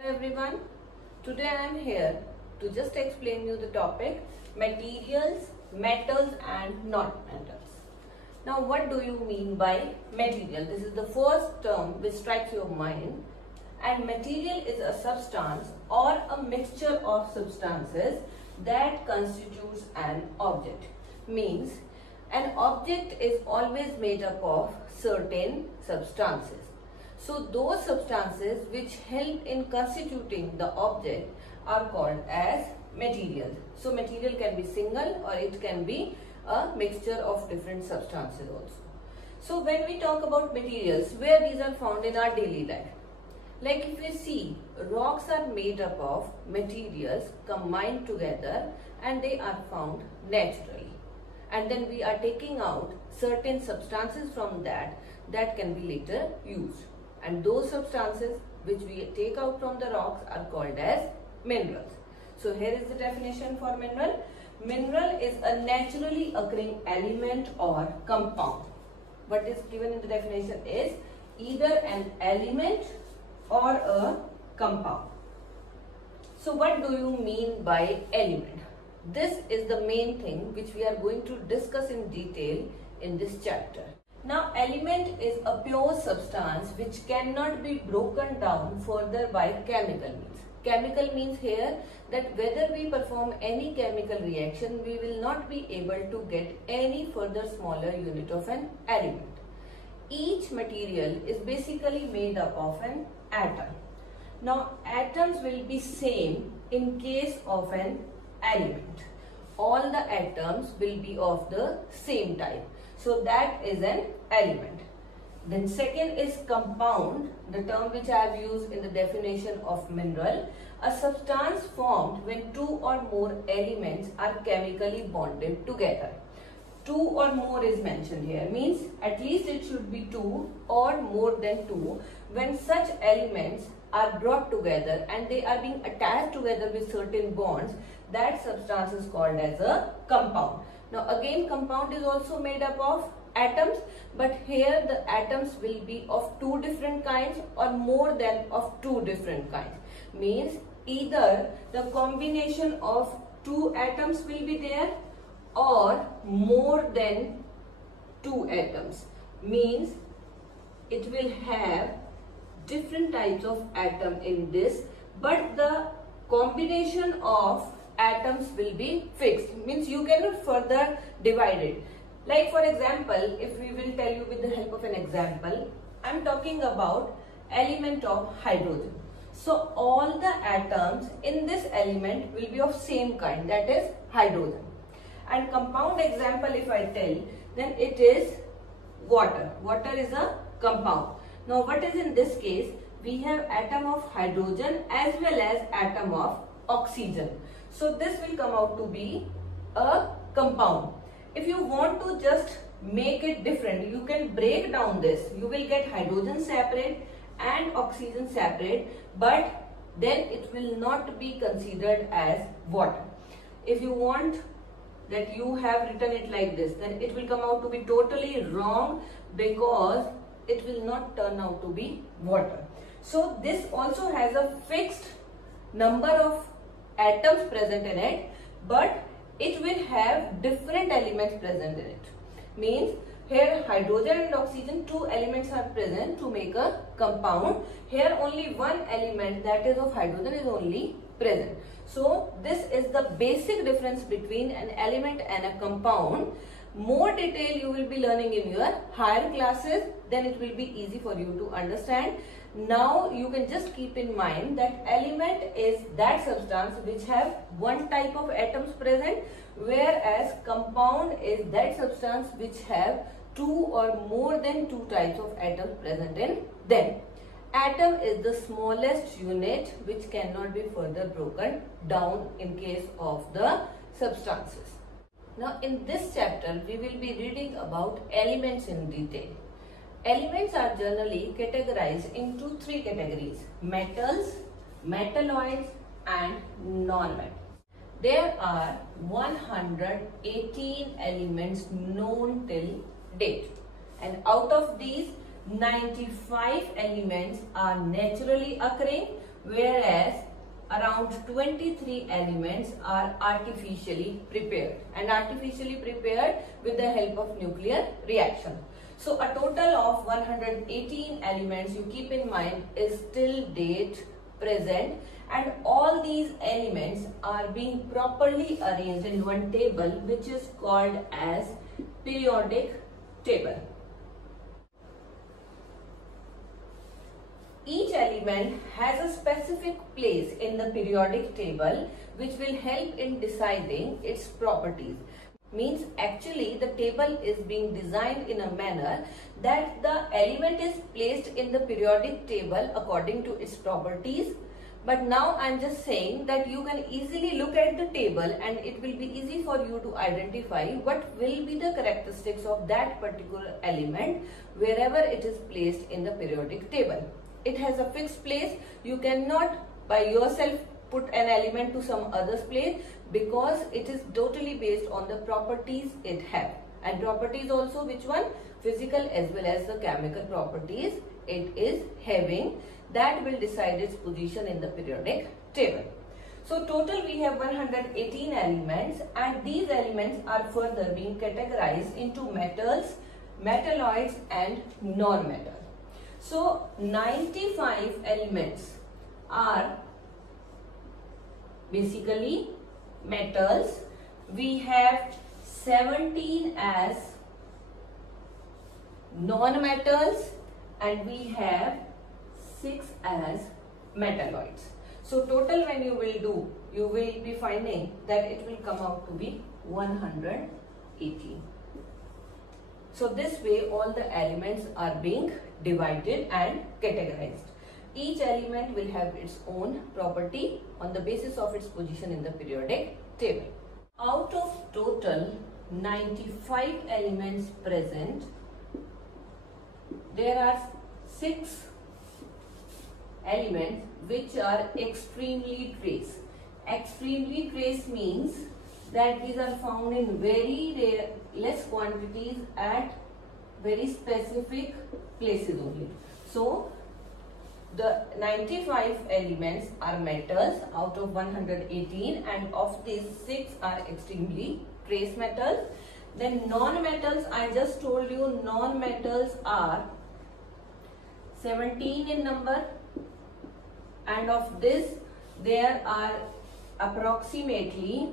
Hello everyone, today I am here to just explain you the topic materials, metals and non-metals. Now what do you mean by material? This is the first term which strikes your mind, and material is a substance or a mixture of substances that constitutes an object. Means an object is always made up of certain substances. So those substances which help in constituting the object are called as materials. So material can be single or it can be a mixture of different substances also. So when we talk about materials, where these are found in our daily life? Like if we see, rocks are made up of materials combined together and they are found naturally. And then we are taking out certain substances from that can be later used. And those substances which we take out from the rocks are called as minerals. So here is the definition for mineral. Mineral is a naturally occurring element or compound. What is given in the definition is either an element or a compound. So what do you mean by element? This is the main thing which we are going to discuss in detail in this chapter. Now element is a pure substance which cannot be broken down further by chemical means. Chemical means here that whether we perform any chemical reaction, we will not be able to get any further smaller unit of an element. Each material is basically made up of an atom. Now atoms will be same in case of an element. All the atoms will be of the same type. So that is an element. Then second is compound, the term which I have used in the definition of mineral. A substance formed when two or more elements are chemically bonded together. Two or more is mentioned here, means at least it should be two or more than two. When such elements are brought together and they are being attached together with certain bonds, that substance is called as a compound. Now again, compound is also made up of atoms, but here the atoms will be of two different kinds or more than of two different kinds. Means either the combination of two atoms will be there or more than two atoms. Means it will have different types of atom in this, but the combination of atoms will be fixed. Means you cannot further divide it. Like for example, if we will tell you with the help of an example, I am talking about element of hydrogen. So all the atoms in this element will be of same kind, that is hydrogen. And compound example if I tell, then it is water. Water is a compound. Now what is in this case? We have atom of hydrogen as well as atom of oxygen. So this will come out to be a compound. If you want to just make it different, you can break down this. You will get hydrogen separate and oxygen separate, but then it will not be considered as water. If you want that you have written it like this, then it will come out to be totally wrong because it will not turn out to be water. So this also has a fixed number of atoms present in it, but it will have different elements present in it. Means here hydrogen and oxygen, two elements are present to make a compound. Here only one element, that is of hydrogen, is only present. So this is the basic difference between an element and a compound. More detail you will be learning in your higher classes, then it will be easy for you to understand. Now you can just keep in mind that element is that substance which have one type of atoms present, whereas compound is that substance which have two or more than two types of atoms present in them. Atom is the smallest unit which cannot be further broken down in case of the substances. Now in this chapter we will be reading about elements in detail. Elements are generally categorized into three categories: metals, metalloids and non-metals. There are 118 elements known till date, and out of these 95 elements are naturally occurring, whereas around 23 elements are artificially prepared, and artificially prepared with the help of nuclear reaction. So a total of 118 elements, you keep in mind, is till date present, and all these elements are being properly arranged in one table, which is called as periodic table. Each element has a specific place in the periodic table which will help in deciding its properties. Means actually the table is being designed in a manner that the element is placed in the periodic table according to its properties. But now I am just saying that you can easily look at the table and it will be easy for you to identify what will be the characteristics of that particular element wherever it is placed in the periodic table. It has a fixed place. You cannot by yourself put an element to some other's place, because it is totally based on the properties it has. And properties also, which one? Physical as well as the chemical properties it is having, that will decide its position in the periodic table. So total we have 118 elements, and these elements are further being categorized into metals, metalloids and non-metals. So 95 elements are basically metals. We have 17 as non-metals, and we have 6 as metalloids. So total when you will do, you will be finding that it will come out to be 118. So this way all the elements are being divided and categorized. Each element will have its own property on the basis of its position in the periodic table. Out of total 95 elements present, there are 6 elements which are extremely trace. Extremely trace means that these are found in very rare, less quantities at very specific places only. So the 95 elements are metals out of 118, and of these 6 are extremely trace metals. Then non-metals, I just told you non-metals are 17 in number, and of this there are approximately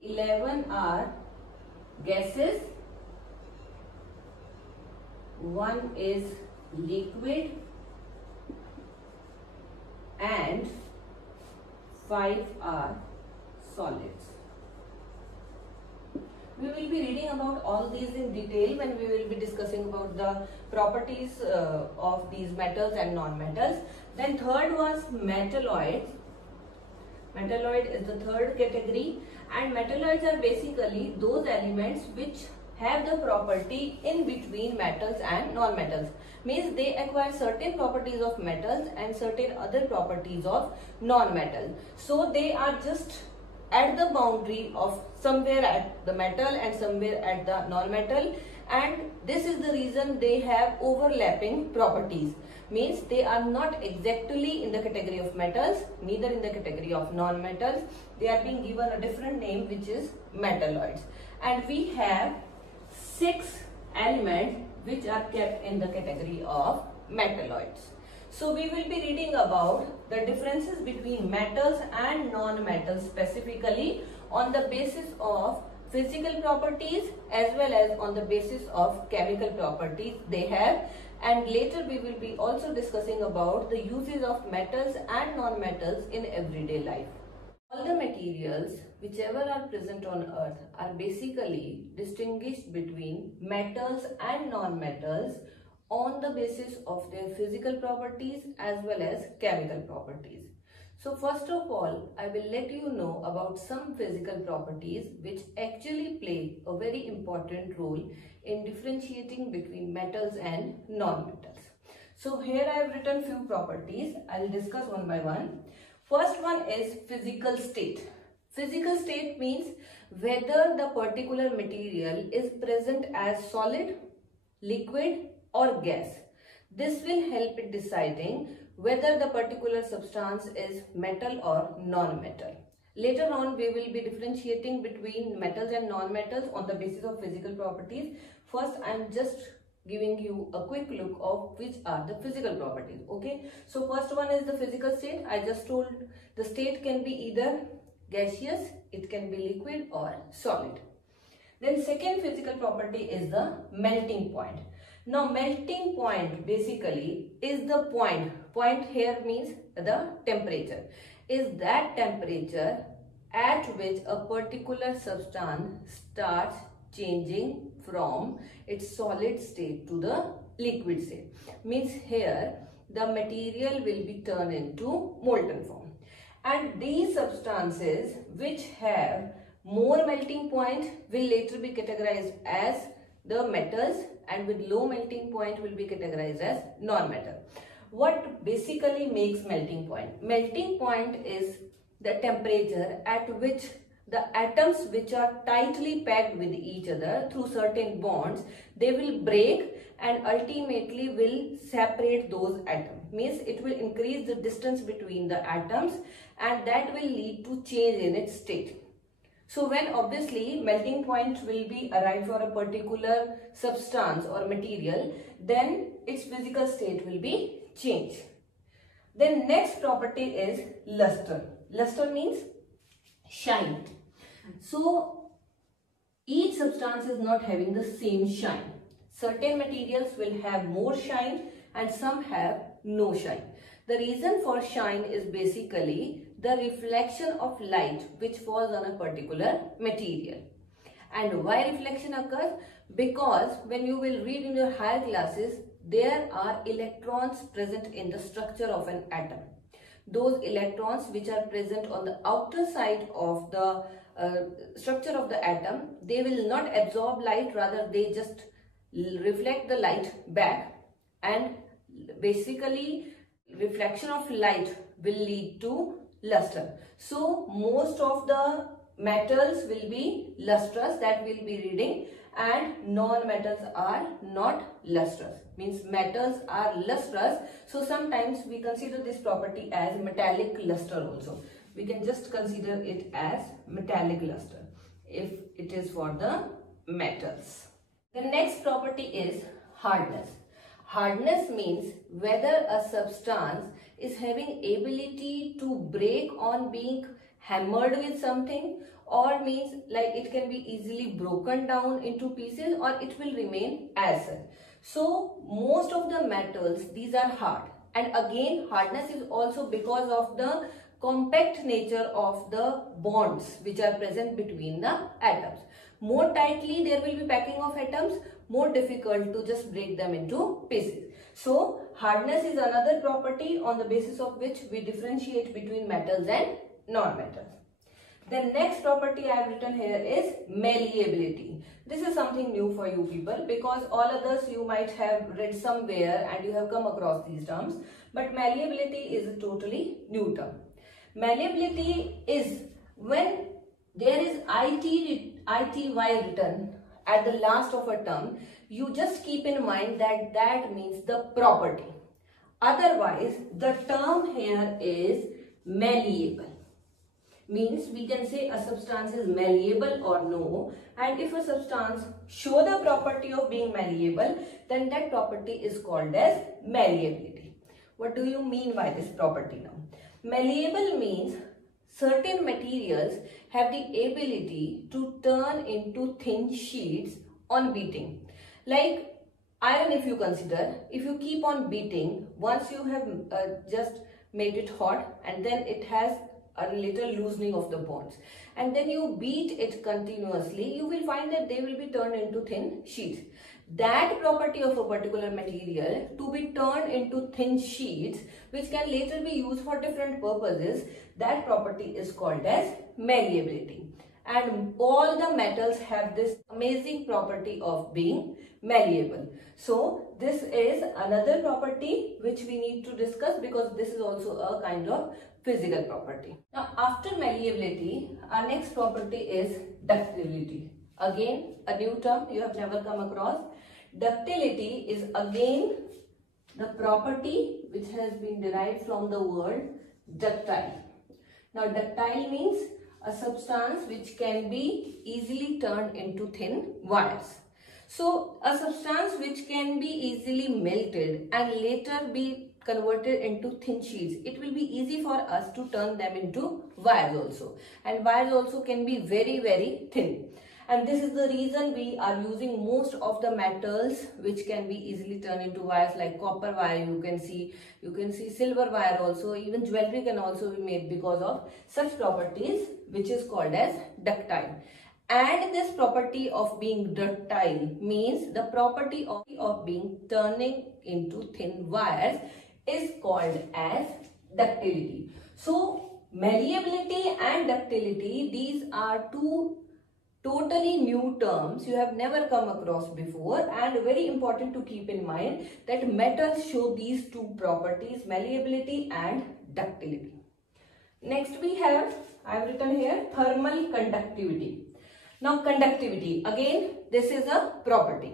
11 are gases, 1 is liquid, and 5 are solids. We will be reading about all these in detail when we will be discussing about the properties of these metals and non-metals. Then third was metalloids. Metalloid is the third category, and metalloids are basically those elements which have the property in between metals and non-metals. Means they acquire certain properties of metals and certain other properties of non-metal. So they are just at the boundary of somewhere at the metal and somewhere at the non-metal, and this is the reason they have overlapping properties. Means they are not exactly in the category of metals, neither in the category of non-metals. They are being given a different name, which is metalloids. And we have 6 elements which are kept in the category of metalloids. So we will be reading about the differences between metals and non-metals specifically on the basis of physical properties as well as on the basis of chemical properties they have. And later we will be also discussing about the uses of metals and non-metals in everyday life. All the materials whichever are present on earth are basically distinguished between metals and non-metals on the basis of their physical properties as well as chemical properties. So first of all, I will let you know about some physical properties which actually play a very important role in differentiating between metals and non-metals. So here I have written few properties. I will discuss one by one. First one is physical state. Physical state means whether the particular material is present as solid, liquid or gas. This will help in deciding whether the particular substance is metal or non-metal. Later on, we will be differentiating between metals and non-metals on the basis of physical properties. First, I am just giving you a quick look of which are the physical properties. Okay, so first one is the physical state. I just told the state can be either gaseous, it can be liquid or solid. Then second physical property is the melting point. Now melting point basically is the point here means the temperature, is that temperature at which a particular substance starts changing from its solid state to the liquid state. Means here the material will be turned into molten form, and these substances which have more melting point will later be categorized as the metals, and with low melting point will be categorized as non-metal. What basically makes melting point? Melting point is the temperature at which the atoms which are tightly packed with each other through certain bonds, they will break and ultimately will separate those atoms. Means it will increase the distance between the atoms, and that will lead to change in its state. So when obviously melting point will be arrived for a particular substance or material, then its physical state will be changed. Then next property is luster. Luster means shine. So each substance is not having the same shine. Certain materials will have more shine and some have no shine. The reason for shine is basically the reflection of light which falls on a particular material. And why reflection occurs? Because when you will read in your higher classes, there are electrons present in the structure of an atom. Those electrons which are present on the outer side of the structure of the atom, they will not absorb light, rather they just reflect the light back, and basically reflection of light will lead to luster. So most of the metals will be lustrous, that we'll be reading, and non-metals are not lustrous. Means metals are lustrous, so sometimes we consider this property as metallic luster also. We can just consider it as metallic luster if it is for the metals. The next property is hardness. Hardness means whether a substance is having ability to break on being hammered with something, or means like it can be easily broken down into pieces, or it will remain as such. So most of the metals, these are hard, and again hardness is also because of the compact nature of the bonds which are present between the atoms. More tightly there will be packing of atoms, more difficult to just break them into pieces. So hardness is another property on the basis of which we differentiate between metals and non-metals. The next property I have written here is malleability. This is something new for you people, because all others you might have read somewhere and you have come across these terms, but malleability is a totally new term. Malleability is when there is ity written at the last of a term, you just keep in mind that that means the property. Otherwise, the term here is malleable. Means we can say a substance is malleable or no, and if a substance show the property of being malleable, then that property is called as malleability. What do you mean by this property now? Malleable means certain materials have the ability to turn into thin sheets on beating. Like iron, if you consider, if you keep on beating, once you have just made it hot, and then it has a little loosening of the bonds, and then you beat it continuously, you will find that they will be turned into thin sheets. That property of a particular material to be turned into thin sheets, which can later be used for different purposes, that property is called as malleability. And all the metals have this amazing property of being malleable. So this is another property which we need to discuss, because this is also a kind of physical property. Now after malleability, our next property is ductility. Again, a new term you have never come across. Ductility is again the property which has been derived from the word ductile. Now ductile means a substance which can be easily turned into thin wires. So a substance which can be easily melted and later be converted into thin sheets. It will be easy for us to turn them into wires also. And wires also can be very, very thin. And this is the reason we are using most of the metals which can be easily turned into wires, like copper wire. You can see silver wire also. Even jewelry can also be made because of such properties, which is called as ductile. And this property of being ductile means the property of being turning into thin wires is called as ductility. So malleability and ductility, these are two totally new terms you have never come across before, and very important to keep in mind that metals show these two properties, malleability and ductility. Next we have, I have written here, thermal conductivity. Now conductivity, again this is a property.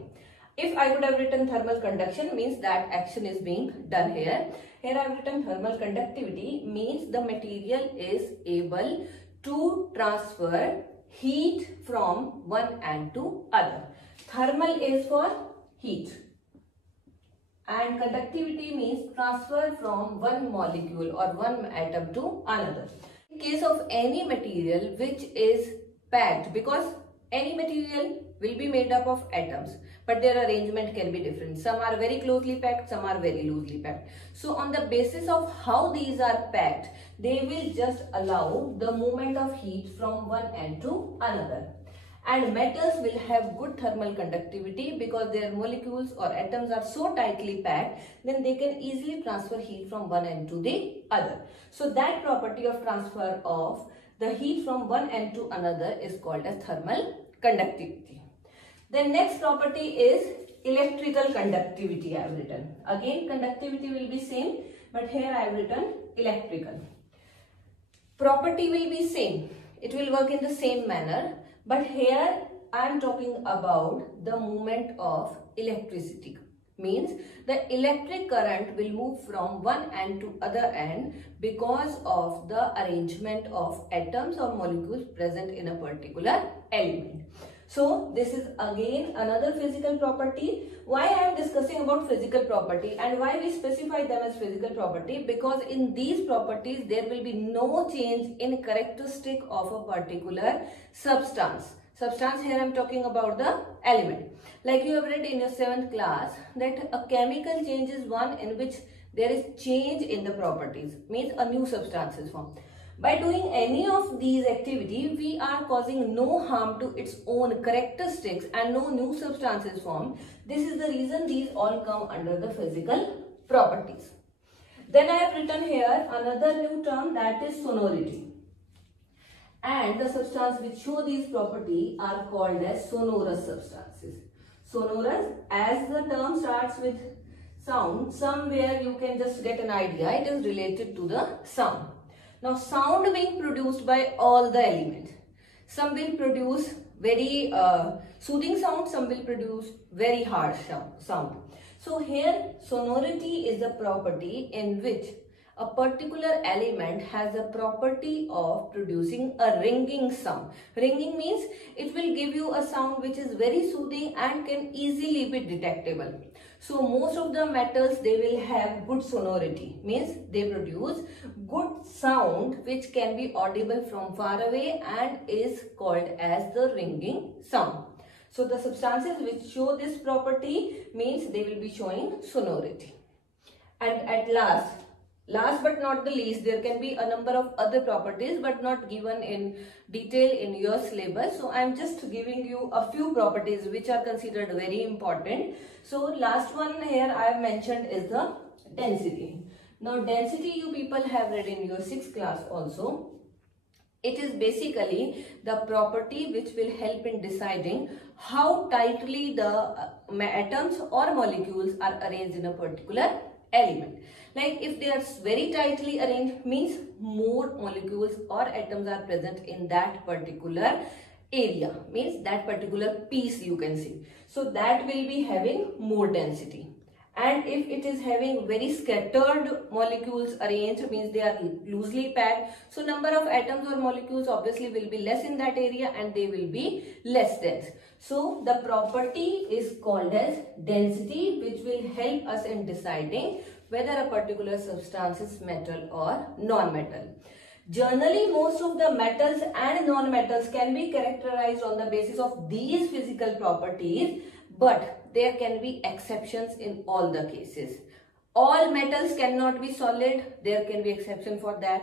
If I would have written thermal conduction, means that action is being done here. Here I have written thermal conductivity, means the material is able to transfer heat from one end to other. Thermal is for heat and conductivity means transfer from one molecule or one atom to another. In case of any material which is packed, because any material will be made up of atoms, but their arrangement can be different. Some are very closely packed, some are very loosely packed. So on the basis of how these are packed, they will just allow the movement of heat from one end to another. And metals will have good thermal conductivity because their molecules or atoms are so tightly packed, then they can easily transfer heat from one end to the other. So that property of transfer of the heat from one end to another is called as thermal conductivity. The next property is electrical conductivity I have written. Again conductivity will be same, but here I have written electrical. Property will be same. It will work in the same manner, but here I am talking about the movement of electricity. Means the electric current will move from one end to other end because of the arrangement of atoms or molecules present in a particular element. So this is again another physical property. Why I am discussing about physical property and why we specify them as physical property? Because in these properties there will be no change in characteristic of a particular substance. Substance, here I am talking about the element. Like you have read in your 7th class that a chemical change is one in which there is change in the properties, means a new substance is formed. By doing any of these activities, we are causing no harm to its own characteristics and no new substances formed. This is the reason these all come under the physical properties. Then I have written here another new term, that is sonority. And the substances which show these properties are called as sonorous substances. Sonorous, as the term starts with sound, somewhere you can just get an idea, it is related to the sound. Now sound being produced by all the elements. Some will produce very soothing sound, some will produce very harsh sound. So here sonority is the property in which a particular element has a property of producing a ringing sound. Ringing means it will give you a sound which is very soothing and can easily be detectable. So most of the metals, they will have good sonority, means they produce good sound which can be audible from far away and is called as the ringing sound. So the substances which show this property means they will be showing sonority. And at last but not the least, there can be a number of other properties but not given in detail in your syllabus. So I am just giving you a few properties which are considered very important. So last one here I have mentioned is the density. Now density you people have read in your 6th class also. It is basically the property which will help in deciding how tightly the atoms or molecules are arranged in a particular element. Like if they are very tightly arranged, means more molecules or atoms are present in that particular area, means that particular piece you can see. So that will be having more density. And if it is having very scattered molecules arranged, means they are loosely packed, so number of atoms or molecules obviously will be less in that area and they will be less dense. So the property is called as density, which will help us in deciding whether a particular substance is metal or non-metal. Generally, most of the metals and non-metals can be characterized on the basis of these physical properties, but there can be exceptions in all the cases. All metals cannot be solid, there can be exception for that.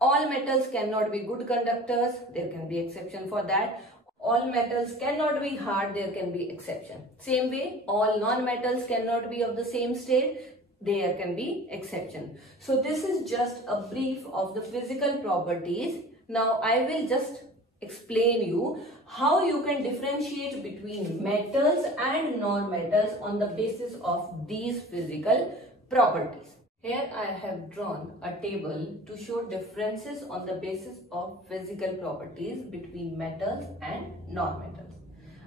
All metals cannot be good conductors, there can be exception for that. All metals cannot be hard, there can be exception. Same way, all non-metals cannot be of the same state, there can be exception. So this is just a brief of the physical properties. Now I will just explain you how you can differentiate between metals and non-metals on the basis of these physical properties. Here I have drawn a table to show differences on the basis of physical properties between metals and non-metals.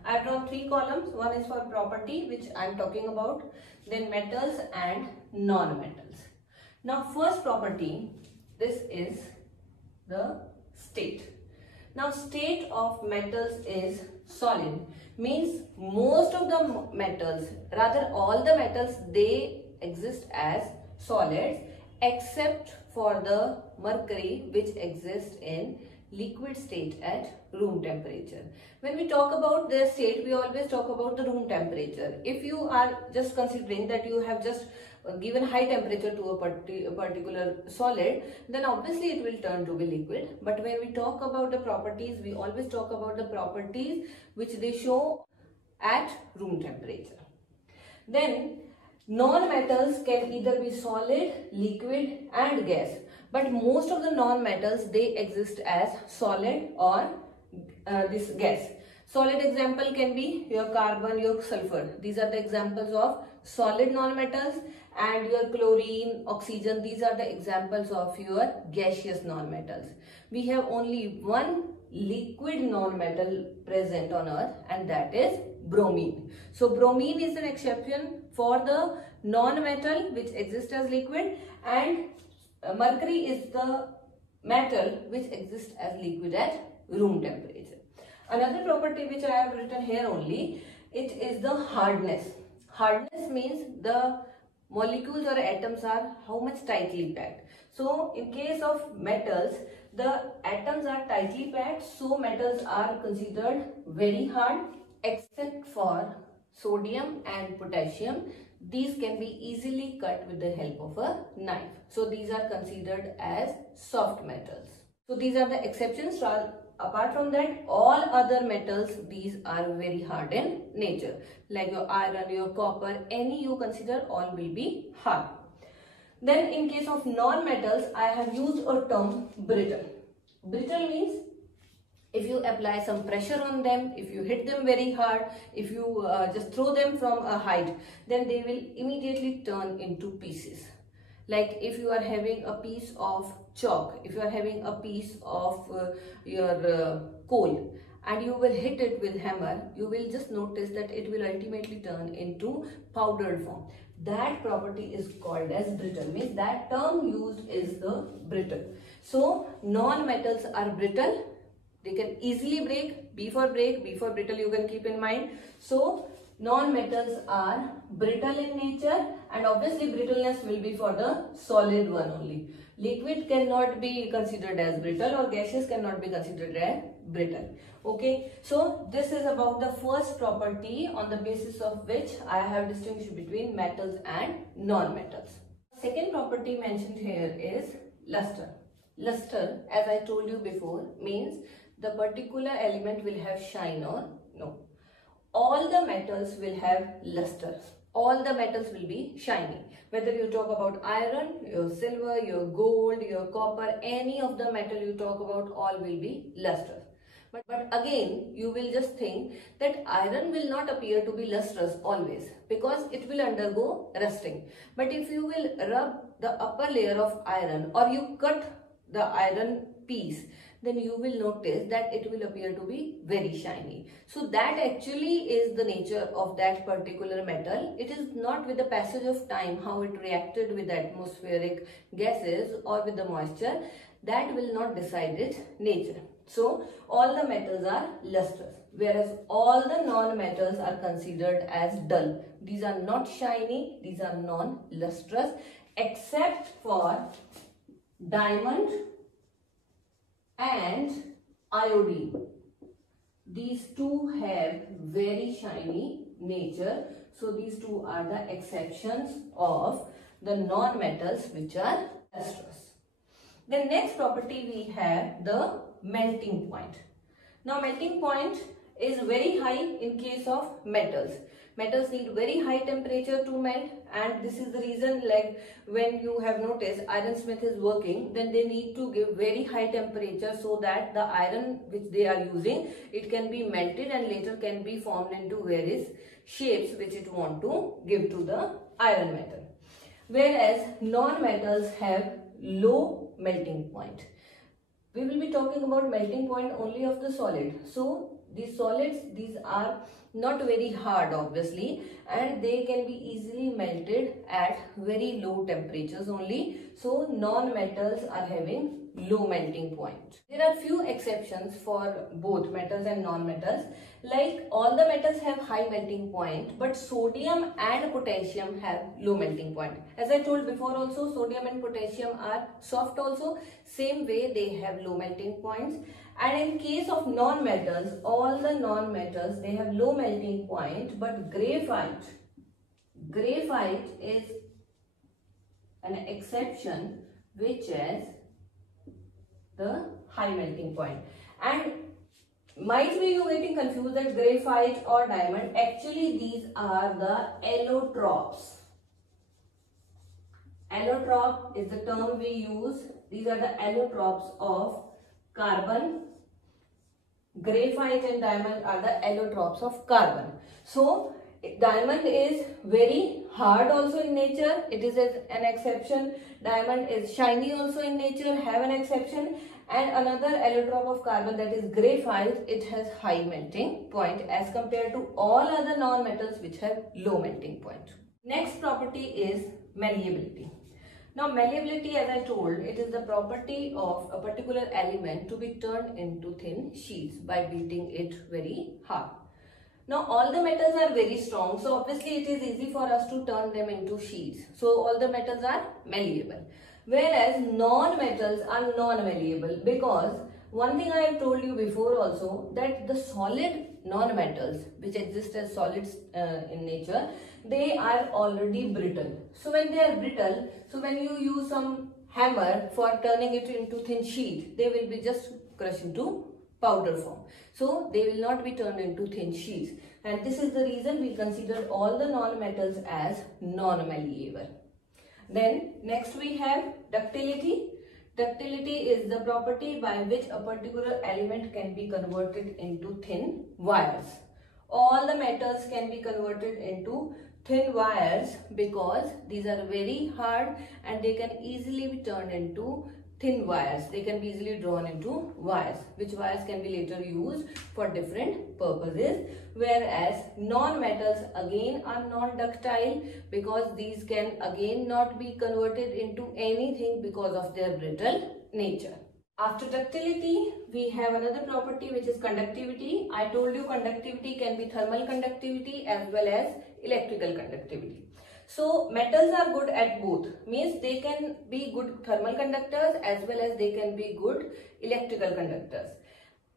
I have drawn 3 columns. One is for property, which I am talking about, then metals and non-metals. Now first property, this is the state. Now state of metals is solid, means most of the metals, rather all the metals, they exist as solids except for the mercury, which exists in liquid state at room temperature. When we talk about their state, we always talk about the room temperature. If you are just considering that you have just given high temperature to a particular solid, then obviously it will turn to be liquid. But when we talk about the properties, we always talk about the properties which they show at room temperature. Then non-metals can either be solid, liquid and gas. But most of the non-metals, they exist as solid or this gas. Solid example can be your carbon, your sulfur. These are the examples of solid non-metals, and your chlorine, oxygen, these are the examples of your gaseous non-metals. We have only one liquid non-metal present on earth, and that is bromine. So bromine is an exception for the non-metal which exists as liquid, and mercury is the metal which exists as liquid at room temperature. Another property which I have written here only, it is the hardness. Hardness means the molecules or atoms are how much tightly packed. So in case of metals, the atoms are tightly packed, so metals are considered very hard, except for sodium and potassium. These can be easily cut with the help of a knife. So these are considered as soft metals. So these are the exceptions. Apart from that, all other metals, these are very hard in nature. Like your iron, your copper, any you consider, all will be hard. Then in case of non-metals, I have used a term brittle. Brittle means if you apply some pressure on them, if you hit them very hard, if you just throw them from a height, then they will immediately turn into pieces. Like if you are having a piece of chalk, if you are having a piece of your coal, and you will hit it with hammer, you will just notice that it will ultimately turn into powdered form. That property is called as brittle, means that term used is the brittle. So non-metals are brittle, they can easily break. B for brittle you can keep in mind. So non-metals are brittle in nature, and obviously brittleness will be for the solid one only. Liquid cannot be considered as brittle, or gaseous cannot be considered as brittle. Okay, so this is about the first property on the basis of which I have distinguished between metals and non-metals. Second property mentioned here is luster. Luster, as I told you before, means the particular element will have shine or no. All the metals will have luster. All the metals will be shiny. Whether you talk about iron, your silver, your gold, your copper, any of the metal you talk about, all will be lustrous. But again, you will just think that iron will not appear to be lustrous always, because it will undergo rusting. But if you will rub the upper layer of iron, or you cut the iron piece, then you will notice that it will appear to be very shiny. So that actually is the nature of that particular metal. It is not with the passage of time how it reacted with the atmospheric gases or with the moisture. That will not decide its nature. So all the metals are lustrous, whereas all the non-metals are considered as dull. These are not shiny, these are non-lustrous, except for diamond and iodine. These two have very shiny nature. So these two are the exceptions of the non-metals which are lustrous. The next property we have the melting point. Now melting point is very high in case of metals. Metals need very high temperature to melt, and this is the reason, like when you have noticed ironsmith is working, then they need to give very high temperature so that the iron which they are using, it can be melted and later can be formed into various shapes which it want to give to the iron metal. Whereas non-metals have low melting point. We will be talking about melting point only of the solid. So these solids, these are not very hard obviously, and they can be easily melted at very low temperatures only. So non-metals are having low melting point. There are few exceptions for both metals and non-metals. Like all the metals have high melting point, but sodium and potassium have low melting point. As I told before also, sodium and potassium are soft also. Same way they have low melting points. And in case of non-metals, all the non-metals, they have low melting point, but graphite is an exception which has the high melting point. And might be you getting confused that graphite or diamond, actually these are the allotropes. Allotrope is the term we use. These are the allotropes of carbon. Graphite and diamond are the allotropes of carbon. So diamond is very hard also in nature. It is an exception. Diamond is shiny also in nature, have an exception. And another allotrope of carbon, that is graphite, it has high melting point as compared to all other non-metals which have low melting point. Next property is malleability. Now malleability, as I told, it is the property of a particular element to be turned into thin sheets by beating it very hard. Now all the metals are very strong, so obviously it is easy for us to turn them into sheets. So all the metals are malleable. Whereas non-metals are non-malleable, because one thing I have told you before also, that the solid non-metals which exist as solids in nature, they are already brittle. So when they are brittle, so when you use some hammer for turning it into thin sheet, they will be just crushed into powder form. So they will not be turned into thin sheets. And this is the reason we consider all the non-metals as non-malleable. Then next we have ductility. Ductility is the property by which a particular element can be converted into thin wires. All the metals can be converted into thin wires because these are very hard and they can easily be turned into thin wires. They can be easily drawn into wires, which wires can be later used for different purposes. Whereas non-metals again are non-ductile because these can again not be converted into anything because of their brittle nature. After ductility, we have another property which is conductivity. I told you conductivity can be thermal conductivity as well as electrical conductivity. So metals are good at both, means they can be good thermal conductors as well as they can be good electrical conductors.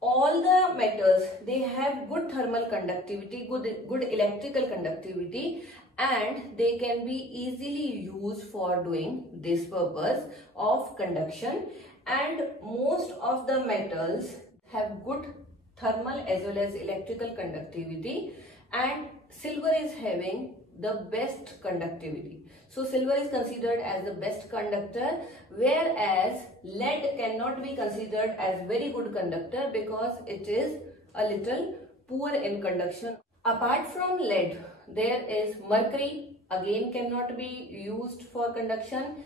All the metals, they have good thermal conductivity, good electrical conductivity, and they can be easily used for doing this purpose of conduction. And most of the metals have good thermal as well as electrical conductivity, and silver is having the best conductivity. So silver is considered as the best conductor, whereas lead cannot be considered as very good conductor because it is a little poor in conduction. Apart from lead, there is mercury, again cannot be used for conduction.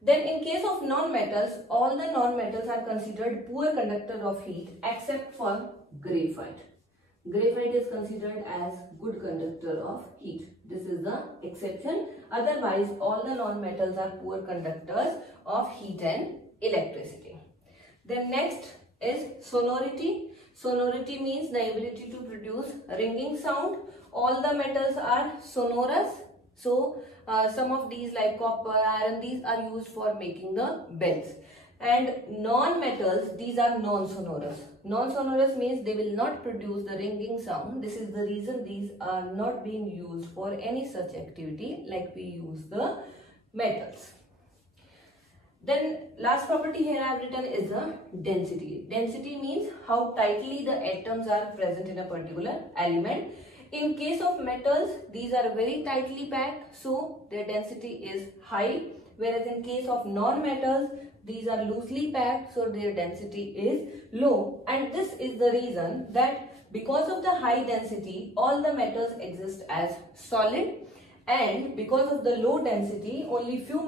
Then in case of non-metals, all the non-metals are considered poor conductor of heat except for graphite. Graphite is considered as good conductor of heat. This is the exception. Otherwise, all the non-metals are poor conductors of heat and electricity. Then next is sonority. Sonority means the ability to produce ringing sound. All the metals are sonorous. So, some of these like copper, iron, these are used for making the bells. And non-metals, these are non-sonorous. Non-sonorous means they will not produce the ringing sound. This is the reason these are not being used for any such activity like we use the metals. Then last property here I have written is the density. Density means how tightly the atoms are present in a particular element. In case of metals, these are very tightly packed, so their density is high. Whereas in case of non-metals, these are loosely packed, so their density is low. And this is the reason that because of the high density, all the metals exist as solid. And because of the low density, only few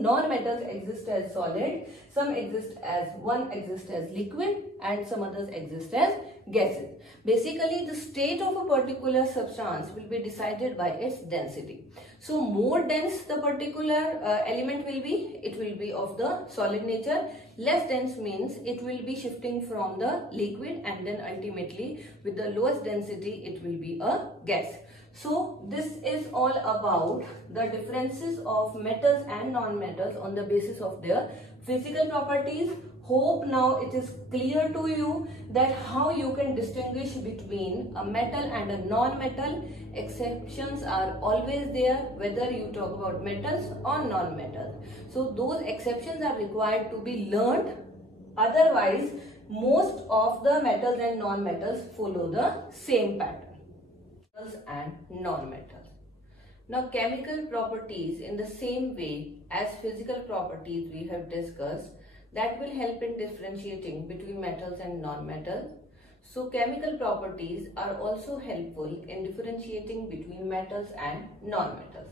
non-metals exist as solid. Some exist as liquid, and some others exist as gases. Basically, the state of a particular substance will be decided by its density. So, more dense the particular element will be, it will be of the solid nature. Less dense means it will be shifting from the liquid, and then ultimately with the lowest density it will be a gas. So this is all about the differences of metals and non-metals on the basis of their physical properties. Hope now it is clear to you that how you can distinguish between a metal and a non-metal. Exceptions are always there whether you talk about metals or non-metals. So those exceptions are required to be learned. Otherwise, most of the metals and non-metals follow the same pattern. And non-metals. Now chemical properties in the same way as physical properties we have discussed, that will help in differentiating between metals and non-metals. So chemical properties are also helpful in differentiating between metals and non-metals.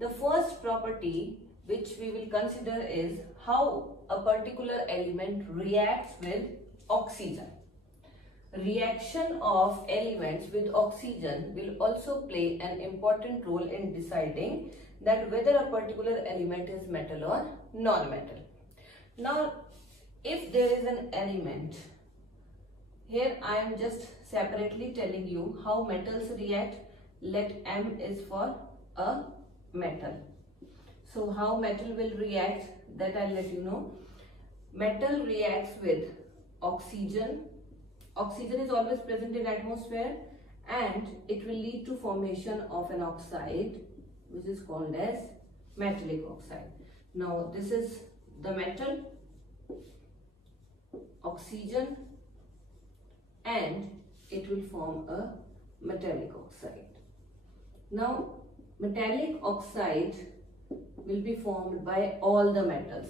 The first property which we will consider is how a particular element reacts with oxygen. Reaction of elements with oxygen will also play an important role in deciding that whether a particular element is metal or non-metal. Now, if there is an element, here I am just separately telling you how metals react. Let M is for a metal. So, how metal will react, that I'll let you know. Metal reacts with oxygen. Oxygen is always present in atmosphere, and it will lead to formation of an oxide which is called as metallic oxide. Now this is the metal, oxygen, and it will form a metallic oxide. Now metallic oxide will be formed by all the metals.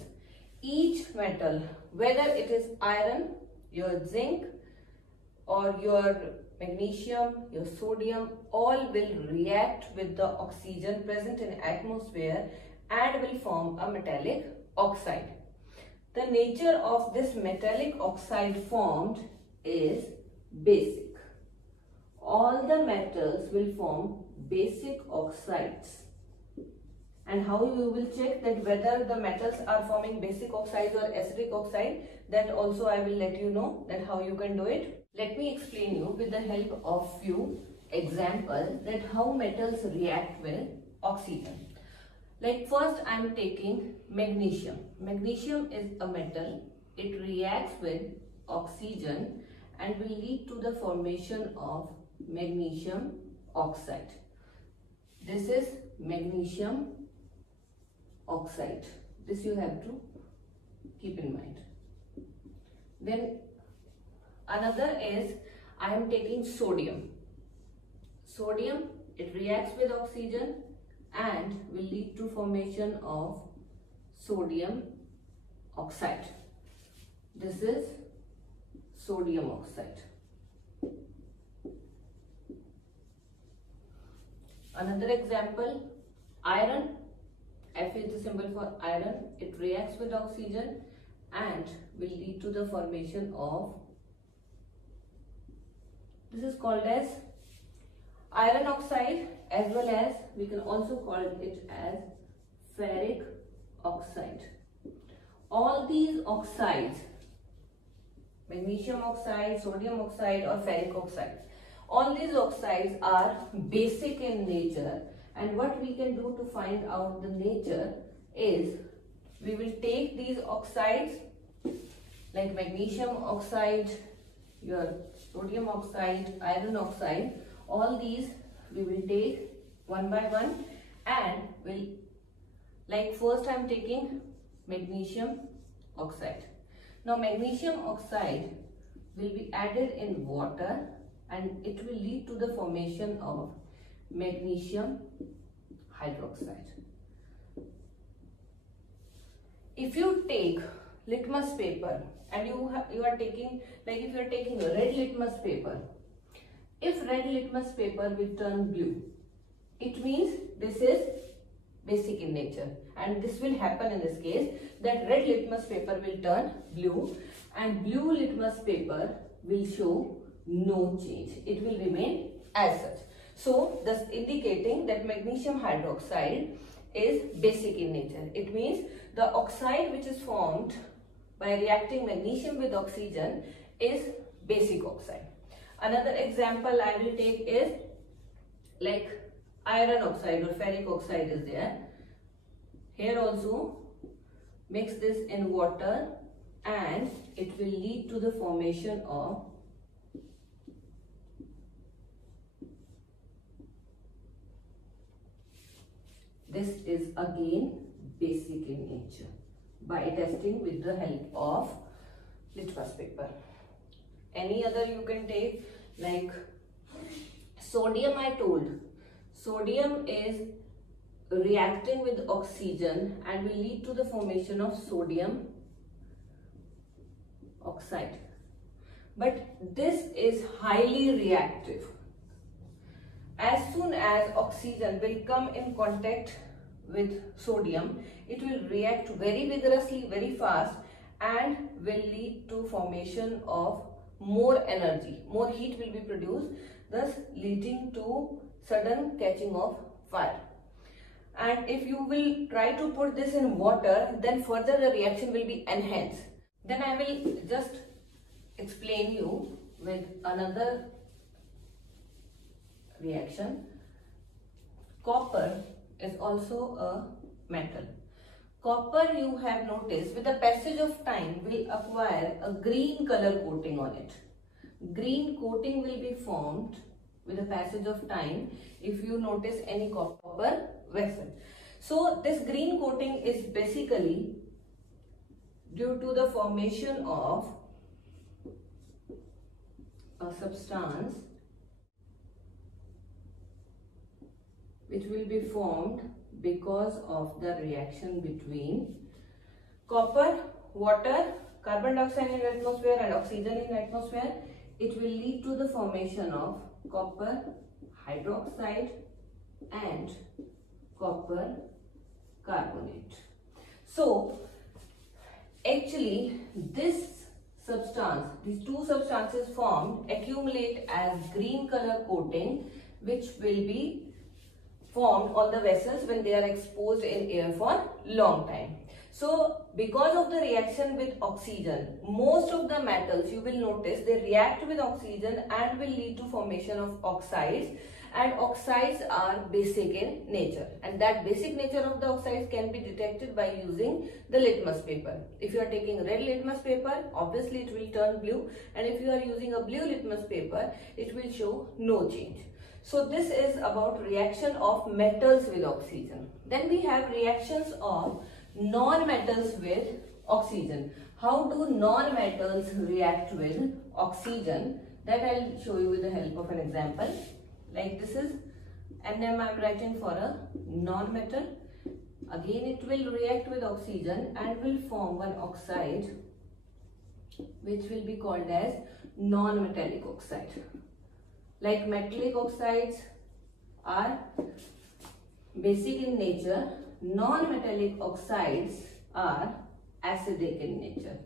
Each metal, whether it is iron, your zinc, or your magnesium, your sodium, all will react with the oxygen present in atmosphere and will form a metallic oxide. The nature of this metallic oxide formed is basic. All the metals will form basic oxides. And how you will check that whether the metals are forming basic oxides or acidic oxide, that also I will let you know that how you can do it. Let me explain you with the help of few examples that how metals react with oxygen. Like first I am taking magnesium. Magnesium is a metal. It reacts with oxygen and will lead to the formation of magnesium oxide. This is magnesium oxide. This you have to keep in mind. Then another is I am taking sodium. Sodium, it reacts with oxygen and will lead to formation of sodium oxide. This is sodium oxide. Another example, iron. Fe is the symbol for iron. It reacts with oxygen and will lead to the formation of, this is called as iron oxide, as well as we can also call it as ferric oxide. All these oxides, magnesium oxide, sodium oxide or ferric oxide, all these oxides are basic in nature, and what we can do to find out the nature is we will take these oxides like magnesium oxide, your sodium oxide, iron oxide, all these we will take one by one, and will, like first I am taking magnesium oxide. Now magnesium oxide will be added in water and it will lead to the formation of magnesium hydroxide. If you take litmus paper and you are taking, like if you are taking a red litmus paper, if red litmus paper will turn blue, it means this is basic in nature, and this will happen in this case, that red litmus paper will turn blue and blue litmus paper will show no change. It will remain as such. So thus indicating that magnesium hydroxide is basic in nature. It means the oxide which is formed by reacting magnesium with oxygen is basic oxide. Another example I will take is like iron oxide or ferric oxide is there. Here also mix this in water and it will lead to the formation of this is again basic in nature by testing with the help of litmus paper. Any other you can take, like sodium. I told sodium is reacting with oxygen and will lead to the formation of sodium oxide, but this is highly reactive. As soon as oxygen will come in contact with sodium, it will react very vigorously, very fast, and will lead to formation of more energy, more heat will be produced, thus leading to sudden catching of fire. And if you will try to put this in water, then further the reaction will be enhanced. Then I will just explain you with another reaction. Copper is also a metal. Copper, you have noticed, with the passage of time will acquire a green color coating on it. Green coating will be formed with the passage of time if you notice any copper vessel. So this green coating is basically due to the formation of a substance which will be formed because of the reaction between copper, water, carbon dioxide in atmosphere and oxygen in atmosphere. It will lead to the formation of copper hydroxide and copper carbonate. So actually this substance, these two substances formed accumulate as green color coating, which will be formed on the vessels when they are exposed in air for long time. So because of the reaction with oxygen, most of the metals you will notice they react with oxygen and will lead to formation of oxides, and oxides are basic in nature, and that basic nature of the oxides can be detected by using the litmus paper. If you are taking red litmus paper, obviously it will turn blue, and if you are using a blue litmus paper, it will show no change. So this is about reaction of metals with oxygen. Then we have reactions of non-metals with oxygen. How do non-metals react with oxygen? That I will show you with the help of an example. Like this is NM, I am writing for a non-metal. Again it will react with oxygen and will form one oxide which will be called as non-metallic oxide. Like metallic oxides are basic in nature, non-metallic oxides are acidic in nature.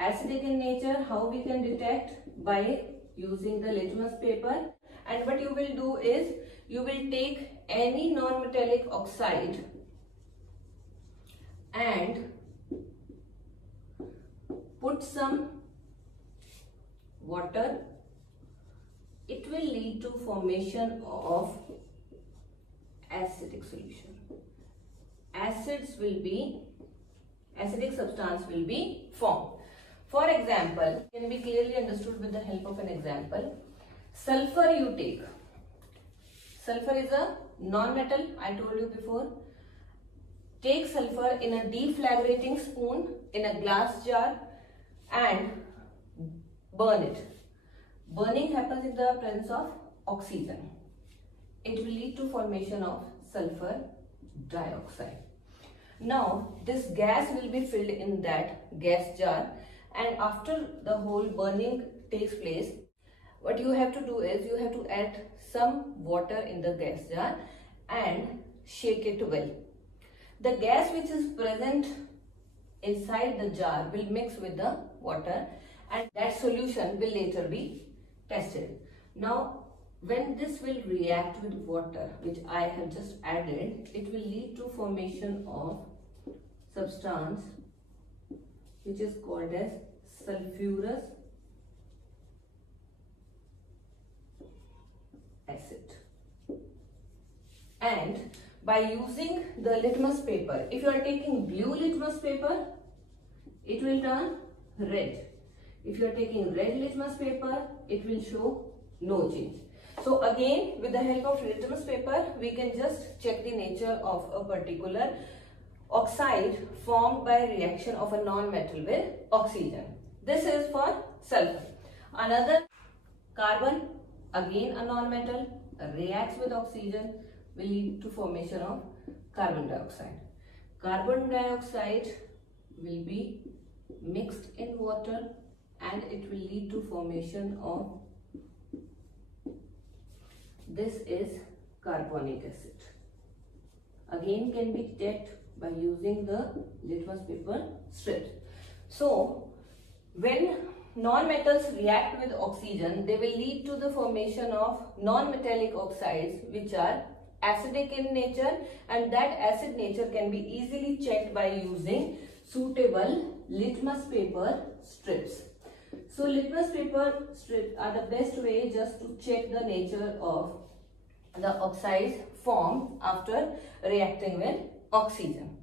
Acidic in nature, how we can detect? By using the litmus paper. And what you will do is, you will take any non-metallic oxide and put some water. It will lead to formation of acidic solution. Acidic substance will be formed. For example, can be clearly understood with the help of an example. Sulfur you take. Sulfur is a non-metal, I told you before. Take sulfur in a deflagrating spoon in a glass jar and burn it. Burning happens in the presence of oxygen. It will lead to formation of sulfur dioxide. Now this gas will be filled in that gas jar, and after the whole burning takes place, what you have to do is, you have to add some water in the gas jar and shake it well. The gas which is present inside the jar will mix with the water, and that solution will later be tested. Now when this will react with water which I have just added, it will lead to formation of substance which is called as sulfurous acid. And by using the litmus paper, if you are taking blue litmus paper, it will turn red. If you are taking red litmus paper, it will show no change. So again, with the help of litmus paper, we can just check the nature of a particular oxide formed by reaction of a non-metal with oxygen. This is for sulfur. Another, carbon, again a non-metal, reacts with oxygen, will lead to formation of carbon dioxide. Carbon dioxide will be mixed in water and it will lead to formation of, this is carbonic acid. Again can be checked by using the litmus paper strips. So when non-metals react with oxygen, they will lead to the formation of non-metallic oxides which are acidic in nature, and that acid nature can be easily checked by using suitable litmus paper strips. So litmus paper strips are the best way just to check the nature of the oxides formed after reacting with oxygen.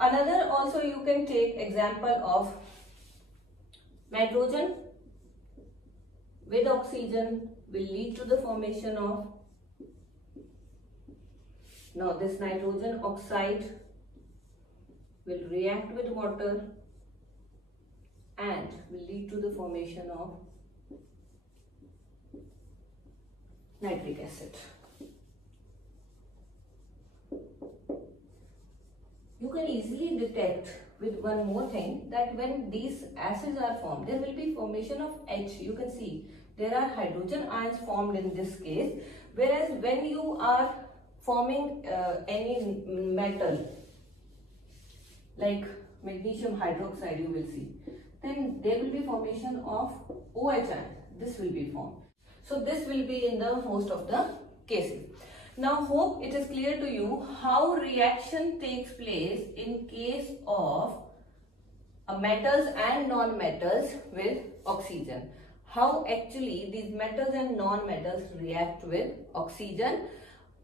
Another, also you can take example of nitrogen with oxygen will lead to the formation of, now this nitrogen oxide will react with water and will lead to the formation of nitric acid. You can easily detect with one more thing, that when these acids are formed, there will be formation of H. You can see there are hydrogen ions formed in this case, whereas when you are forming any metal like magnesium hydroxide, you will see, then there will be formation of OH ion. This will be formed. So this will be in the most of the cases. Now hope it is clear to you how reaction takes place in case of metals and non-metals with oxygen. How actually these metals and non-metals react with oxygen.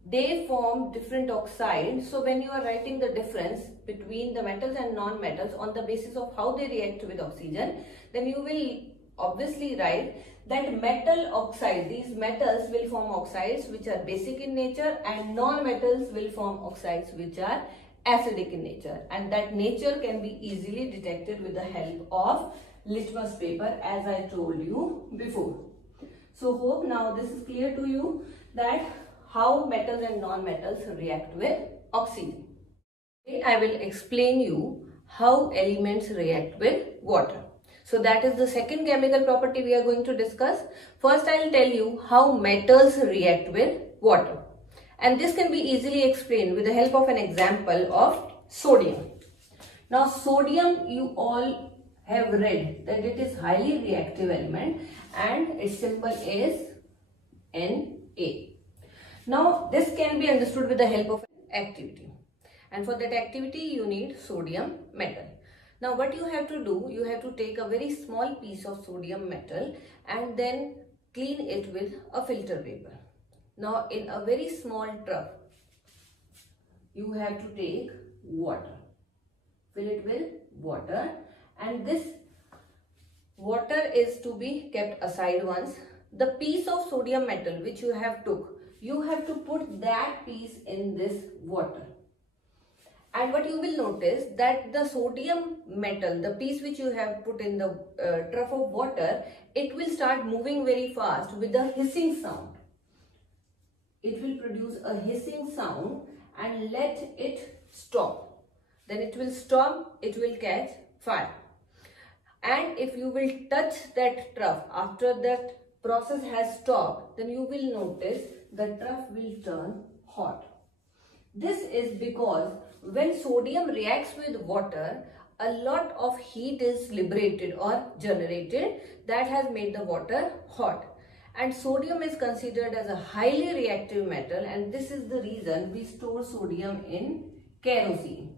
They form different oxides. So when you are writing the difference between the metals and non-metals on the basis of how they react with oxygen, then you will obviously write that metal oxide, these metals will form oxides which are basic in nature, and non-metals will form oxides which are acidic in nature, and that nature can be easily detected with the help of litmus paper, as I told you before. So hope now this is clear to you that how metals and non-metals react with oxygen. I will explain you how elements react with water. So that is the second chemical property we are going to discuss. First I will tell you how metals react with water. And this can be easily explained with the help of an example of sodium. Now sodium, you all have read that it is highly reactive element and its symbol is Na. Now this can be understood with the help of activity, and for that activity you need sodium metal. Now what you have to do, you have to take a very small piece of sodium metal and then clean it with a filter paper. Now in a very small trough you have to take water, fill it with water, and this water is to be kept aside once. The piece of sodium metal which you have took, you have to put that piece in this water. And what you will notice that the sodium metal, the piece which you have put in the trough of water, it will start moving very fast with a hissing sound. It will produce a hissing sound and let it stop. Then it will stop, it will catch fire. And if you will touch that trough after that process has stopped, then you will notice the trough will turn hot. This is because when sodium reacts with water, a lot of heat is liberated or generated that has made the water hot. And sodium is considered as a highly reactive metal, and this is the reason we store sodium in kerosene.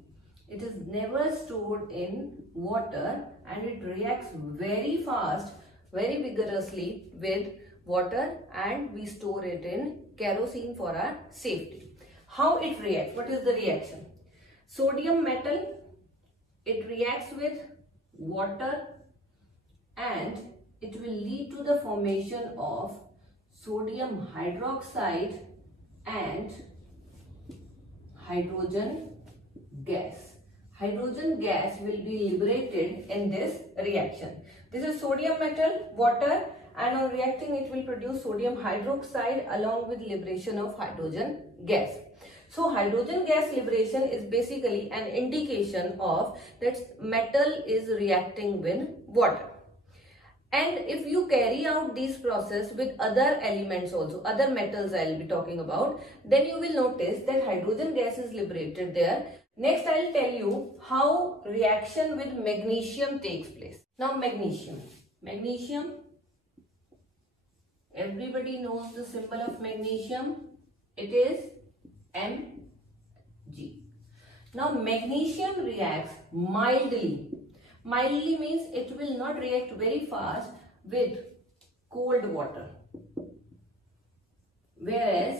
It is never stored in water and it reacts very fast, very vigorously with water, and we store it in kerosene for our safety. How it reacts? What is the reaction? Sodium metal, it reacts with water and it will lead to the formation of sodium hydroxide and hydrogen gas. Hydrogen gas will be liberated in this reaction. This is sodium metal, water, and on reacting it will produce sodium hydroxide along with liberation of hydrogen gas. So hydrogen gas liberation is basically an indication of that metal is reacting with water. And if you carry out this process with other elements also, other metals I will be talking about, then you will notice that hydrogen gas is liberated there. Next I will tell you how reaction with magnesium takes place. Now magnesium. Magnesium, everybody knows the symbol of magnesium. It is Mg. Now magnesium reacts mildly. Mildly means it will not react very fast with cold water. Whereas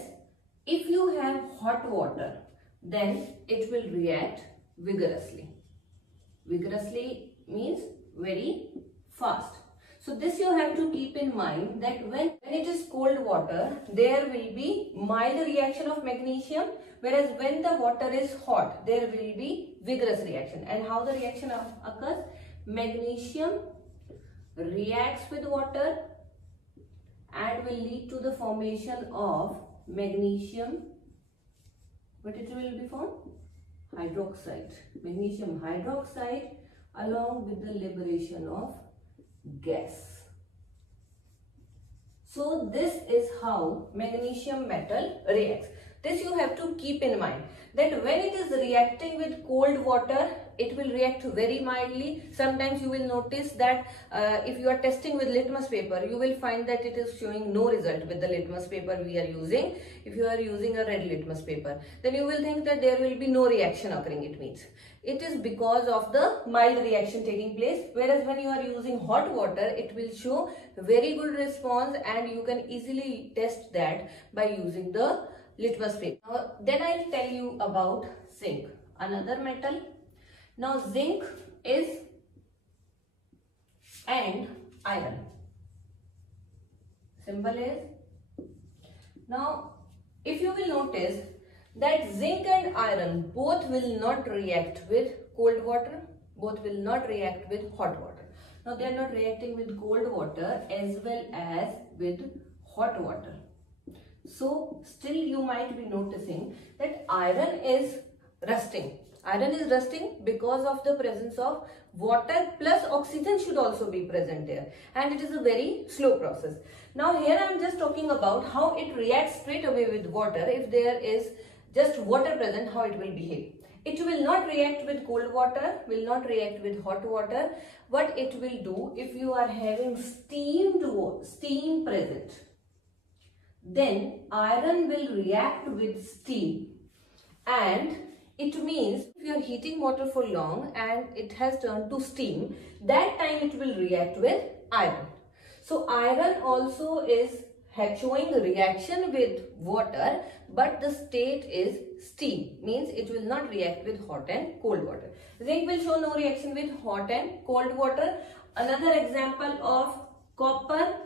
if you have hot water, then it will react vigorously. Vigorously means very fast. So this you have to keep in mind that when it is cold water, there will be mild reaction of magnesium, whereas when the water is hot, there will be vigorous reaction. And how the reaction occurs? Magnesium reacts with water and will lead to the formation of magnesium. What it will be formed? Hydroxide. Magnesium hydroxide along with the liberation of gas. So this is how magnesium metal reacts. This you have to keep in mind that when it is reacting with cold water, it will react very mildly. Sometimes you will notice that if you are testing with litmus paper, you will find that it is showing no result with the litmus paper we are using. If you are using a red litmus paper, then you will think that there will be no reaction occurring. It means it is because of the mild reaction taking place, whereas when you are using hot water, it will show very good response, and you can easily test that by using the litmus paper. Then I will tell you about zinc, another metal. Now zinc is and iron. Symbol is. Now if you will notice that zinc and iron both will not react with cold water, both will not react with hot water. Now they are not reacting with cold water as well as with hot water. So still you might be noticing that iron is rusting. Iron is rusting because of the presence of water plus oxygen should also be present there, and it is a very slow process. Now here I am just talking about how it reacts straight away with water. If there is just water present, how it will behave. It will not react with cold water, will not react with hot water. What it will do, if you are having steam present, then iron will react with steam, and it means if you are heating water for long and it has turned to steam, that time it will react with iron. So iron also is showing reaction with water, but the state is steam, means it will not react with hot and cold water. Zinc will show no reaction with hot and cold water. Another example of copper,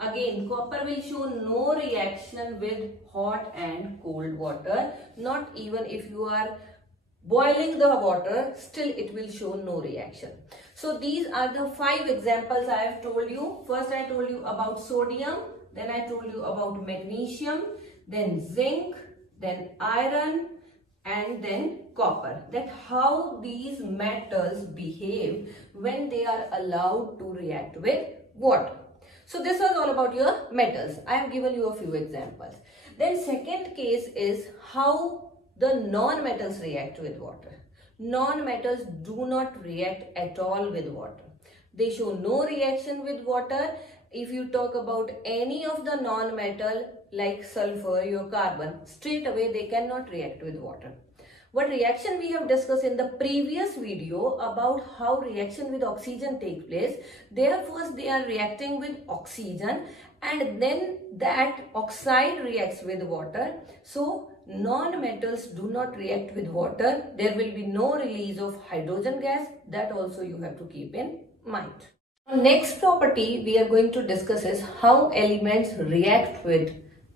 again copper will show no reaction with hot and cold water. Not even if you are boiling the water, still it will show no reaction. So these are the 5 examples I have told you. First I told you about sodium, then I told you about magnesium, then zinc, then iron, and then copper. That how these metals behave when they are allowed to react with water. So this was all about your metals. I have given you a few examples. Then second case is how the non-metals react with water. Non-metals do not react at all with water. They show no reaction with water. If you talk about any of the non-metal like sulfur, your carbon, straight away they cannot react with water. What reaction we have discussed in the previous video about how reaction with oxygen takes place. There first they are reacting with oxygen and then that oxide reacts with water. So non-metals do not react with water. There will be no release of hydrogen gas. That also you have to keep in mind. Next property we are going to discuss is how elements react with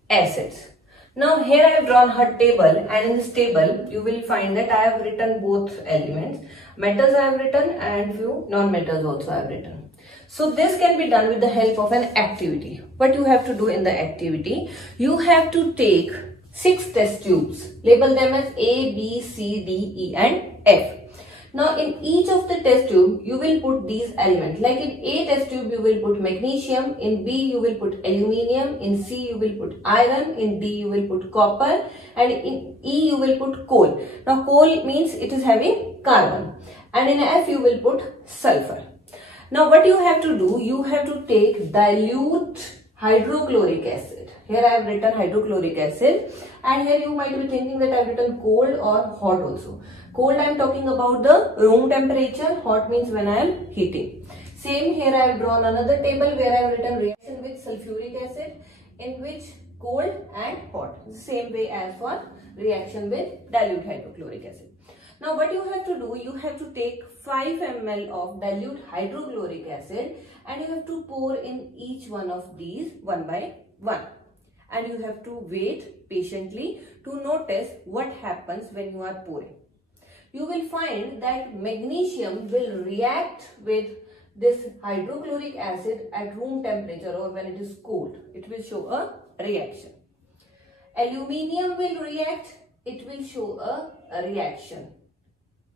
acids. Now here I have drawn a table, and in this table you will find that I have written both elements. Metals I have written and few non-metals also I have written. So this can be done with the help of an activity. What you have to do in the activity, you have to take 6 test tubes. Label them as A, B, C, D, E and F. Now in each of the test tube you will put these elements. Like in A test tube you will put magnesium, in B you will put aluminium, in C you will put iron, in D you will put copper, and in E you will put coal. Now coal means it is having carbon, and in F you will put sulfur. Now what you have to do, you have to take dilute hydrochloric acid. Here I have written hydrochloric acid, and here you might be thinking that I have written cold or hot also. Cold I am talking about the room temperature, hot means when I am heating. Same here I have drawn another table where I have written reaction with sulfuric acid, in which cold and hot. Same way as for reaction with dilute hydrochloric acid. Now what you have to do, you have to take 5 ml of dilute hydrochloric acid and you have to pour in each one of these one by one. And you have to wait patiently to notice what happens when you are pouring. You will find that magnesium will react with this hydrochloric acid at room temperature or when it is cold. It will show a reaction. Aluminium will react, it will show a reaction.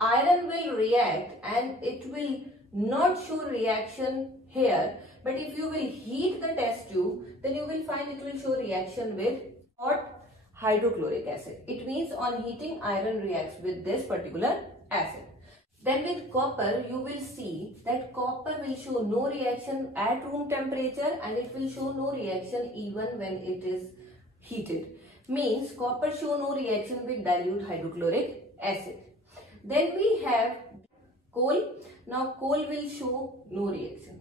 Iron will react and it will not show reaction here, but if you will heat the test tube, then you will find it will show reaction with hot hydrochloric acid. It means on heating iron reacts with this particular acid. Then with copper you will see that copper will show no reaction at room temperature and it will show no reaction even when it is heated. Means copper show no reaction with dilute hydrochloric acid. Then we have coal. Now coal will show no reaction.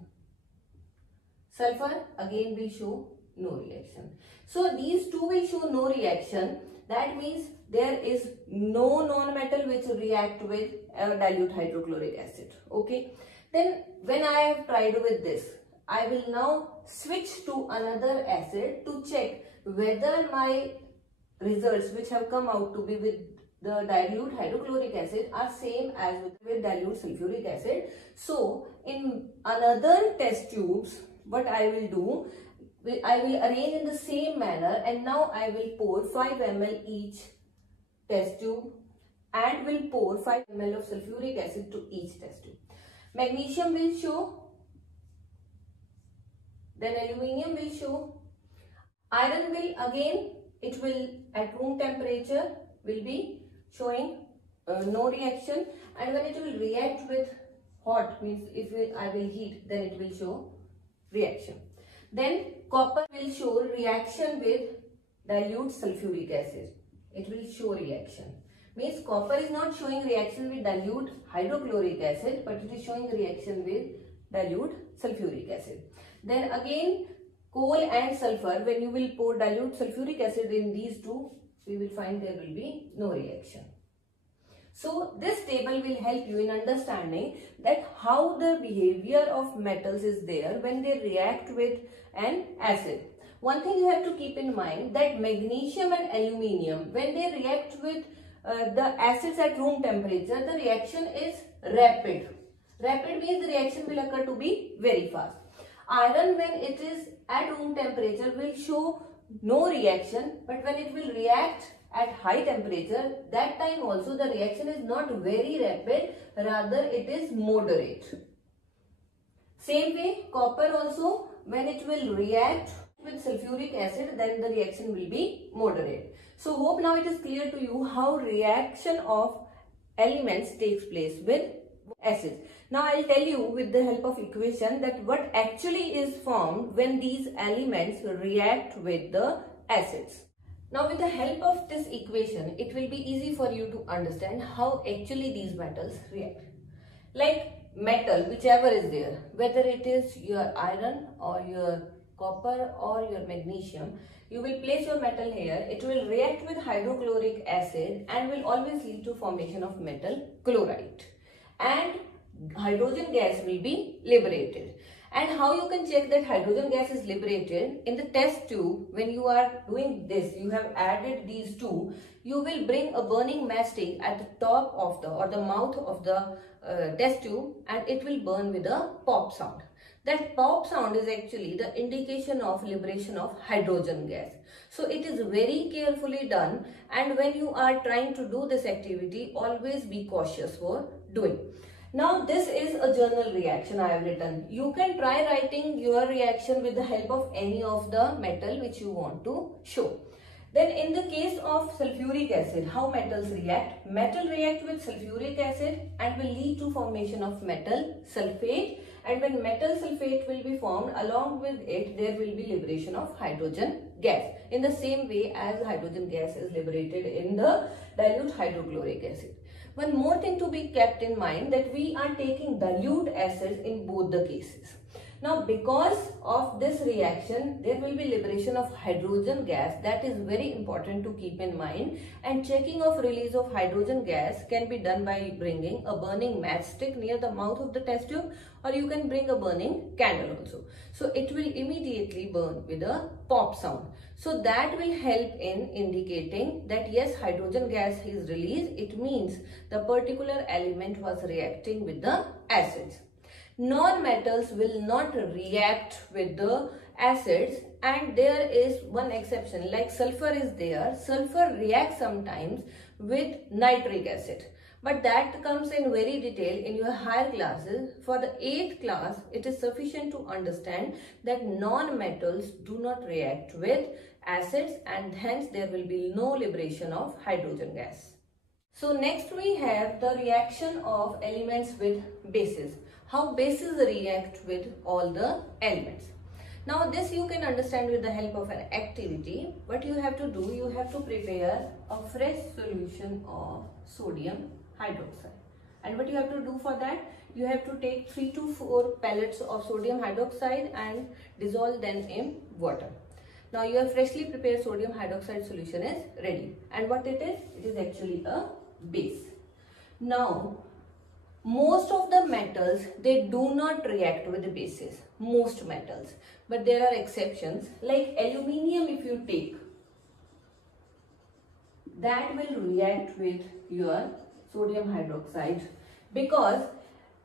Sulfur again will show no reaction. So these two will show no reaction. That means there is no non-metal which react with dilute hydrochloric acid. Okay. Then when I have tried with this, I will now switch to another acid to check whether my results which have come out to be with the dilute hydrochloric acid are same as with dilute sulfuric acid. So in another test tubes, what I will do, I will arrange in the same manner and now I will pour 5 ml each test tube and will pour 5 ml of sulfuric acid to each test tube. Magnesium will show, then aluminium will show. Iron will again, it will at room temperature will be showing no reaction, and when it will react with hot, means if I will heat, then it will show reaction. Then copper will show reaction with dilute sulfuric acid. It will show reaction. Means copper is not showing reaction with dilute hydrochloric acid, but it is showing reaction with dilute sulfuric acid. Then again, coal and sulfur, when you will pour dilute sulfuric acid in these two, we will find there will be no reaction. So this table will help you in understanding that how the behavior of metals is there when they react with an acid. One thing you have to keep in mind, that magnesium and aluminium, when they react with the acids at room temperature, the reaction is rapid. Rapid means the reaction will occur to be very fast. Iron, when it is at room temperature, will show no reaction, but when it will react at high temperature, that time also the reaction is not very rapid, rather it is moderate. Same way, copper also, when it will react with sulfuric acid, then the reaction will be moderate. So hope now it is clear to you how reaction of elements takes place with acids. Now I will tell you with the help of equation that what actually is formed when these elements react with the acids. Now with the help of this equation, it will be easy for you to understand how actually these metals react. Like metal, whichever is there, whether it is your iron or your copper or your magnesium, you will place your metal here, it will react with hydrochloric acid and will always lead to formation of metal chloride. And hydrogen gas will be liberated. And how you can check that hydrogen gas is liberated? In the test tube, when you are doing this, you have added these two, you will bring a burning matchstick at the top of the mouth of the test tube, and it will burn with a pop sound. That pop sound is actually the indication of liberation of hydrogen gas. So it is very carefully done, and when you are trying to do this activity, always be cautious for doing. Now this is a journal reaction I have written. You can try writing your reaction with the help of any of the metal which you want to show. Then in the case of sulfuric acid, how metals react? Metal react with sulfuric acid and will lead to formation of metal sulfate, and when metal sulfate will be formed, along with it there will be liberation of hydrogen gas in the same way as hydrogen gas is liberated in the dilute hydrochloric acid. One more thing to be kept in mind, that we are taking dilute acids in both the cases. Now because of this reaction, there will be liberation of hydrogen gas. That is very important to keep in mind, and checking of release of hydrogen gas can be done by bringing a burning matchstick near the mouth of the test tube, or you can bring a burning candle also. So it will immediately burn with a pop sound. So that will help in indicating that yes, hydrogen gas is released. It means the particular element was reacting with the acids. Non-metals will not react with the acids, and there is one exception, like sulfur is there. Sulfur reacts sometimes with nitric acid, but that comes in very detail in your higher classes. For the 8th class, it is sufficient to understand that non-metals do not react with acids, and hence there will be no liberation of hydrogen gas. So next we have the reaction of elements with bases. How bases react with all the elements. Now this you can understand with the help of an activity. What you have to do, you have to prepare a fresh solution of sodium hydroxide. And what you have to do for that, you have to take 3 to 4 pellets of sodium hydroxide and dissolve them in water. Now your freshly prepared sodium hydroxide solution is ready. And what it is actually a base. Now most of the metals, they do not react with the bases, most metals, but there are exceptions. Like aluminium, if you take, that will react with your sodium hydroxide, because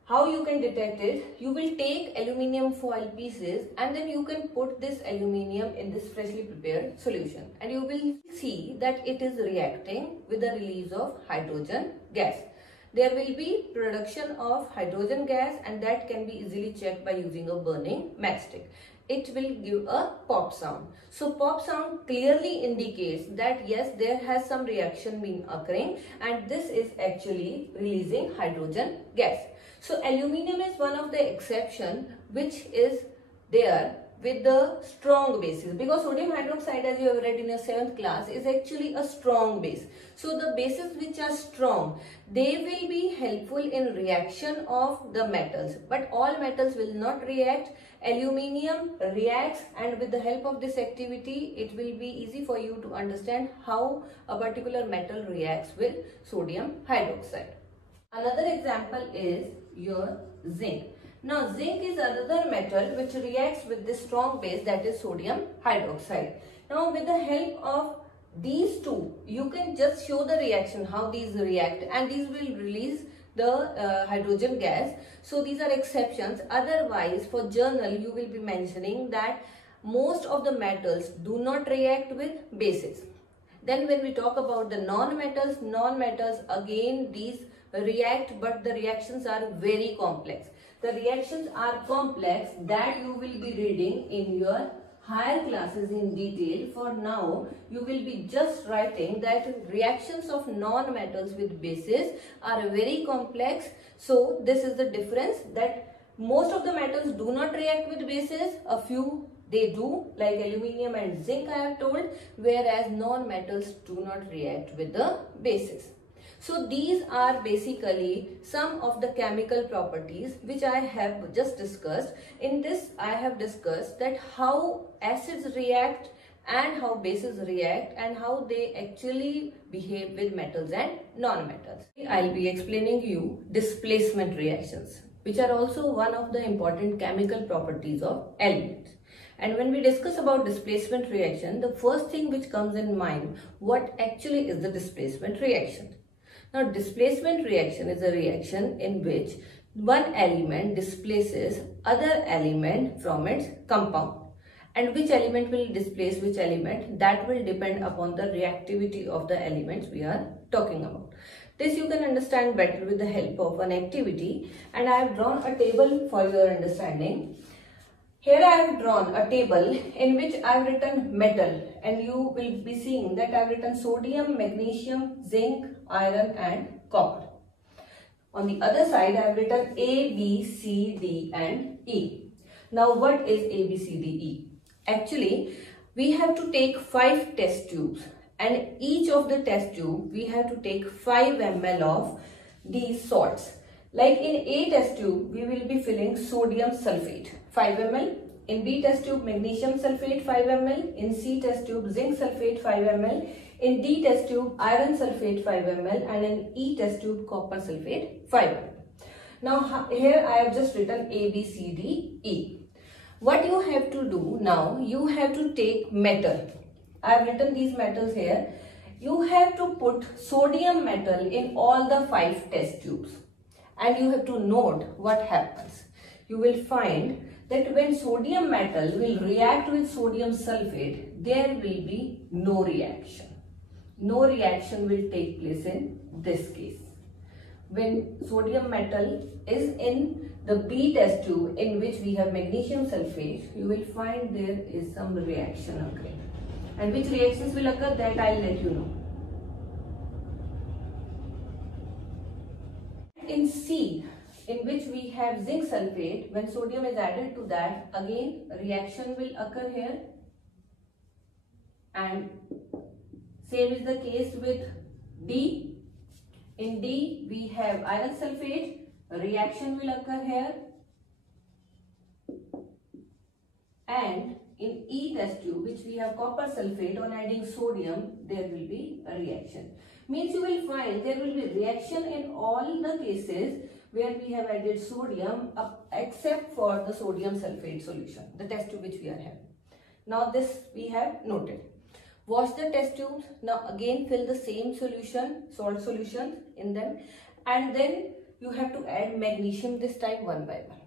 How you can detect it? You will take aluminium foil pieces and then you can put this aluminium in this freshly prepared solution, and you will see that it is reacting with the release of hydrogen gas. There will be production of hydrogen gas, and that can be easily checked by using a burning matchstick. It will give a pop sound. So pop sound clearly indicates that yes, there has some reaction been occurring, and this is actually releasing hydrogen gas. So aluminium is one of the exception which is there with the strong bases, because sodium hydroxide, as you have read in your 7th class, is actually a strong base. So the bases which are strong, they will be helpful in reaction of the metals, but all metals will not react. Aluminium reacts, and with the help of this activity it will be easy for you to understand how a particular metal reacts with sodium hydroxide. Another example is your zinc. Now zinc is another metal which reacts with this strong base, that is sodium hydroxide. Now with the help of these two, you can just show the reaction, how these react, and these will release the hydrogen gas. So these are exceptions. Otherwise, for journal you will be mentioning that most of the metals do not react with bases. Then when we talk about the non-metals again these react, but the reactions are very complex. The reactions are complex that you will be reading in your higher classes in detail. For now, you will be just writing that reactions of non-metals with bases are very complex. So this is the difference, that most of the metals do not react with bases. A few they do, like aluminium and zinc I have told, whereas non-metals do not react with the bases. So these are basically some of the chemical properties which I have just discussed. In this I have discussed that how acids react and how bases react and how they actually behave with metals and non-metals. I'll be explaining you displacement reactions, which are also one of the important chemical properties of elements. And when we discuss about displacement reaction, the first thing which comes in mind, what actually is the displacement reaction? Now, displacement reaction is a reaction in which one element displaces other element from its compound. And which element will displace which element, that will depend upon the reactivity of the elements we are talking about. This you can understand better with the help of an activity, and I have drawn a table for your understanding. Here I have drawn a table in which I have written metal, and you will be seeing that I have written sodium, magnesium, zinc, iron and copper. On the other side I have written A, B, C, D and E. Now what is A, B, C, D, E? Actually we have to take 5 test tubes, and each of the test tube we have to take 5 ml of these salts. Like in A test tube, we will be filling sodium sulfate 5 ml. In B test tube, magnesium sulfate 5 ml. In C test tube, zinc sulfate 5 ml. In D test tube, iron sulfate 5 ml. And in E test tube, copper sulfate 5 ml. Now here I have just written A, B, C, D, E. What you have to do now, you have to take metal. I have written these metals here. You have to put sodium metal in all the 5 test tubes. And you have to note what happens. You will find that when sodium metal will react with sodium sulfate, there will be no reaction. No reaction will take place in this case. When sodium metal is in the B test tube in which we have magnesium sulfate, you will find there is some reaction occurring. And which reactions will occur, that I will let you know. In C, in which we have zinc sulfate, when sodium is added to that, again reaction will occur here, and same is the case with D. In D we have iron sulfate, reaction will occur here, and in E test tube which we have copper sulfate, on adding sodium there will be a reaction. Means you will find there will be reaction in all the cases where we have added sodium except for the sodium sulfate solution, the test tube which we are having. Now this we have noted. Wash the test tubes. Now again fill the same solution, salt solution in them, and then you have to add magnesium this time one by one.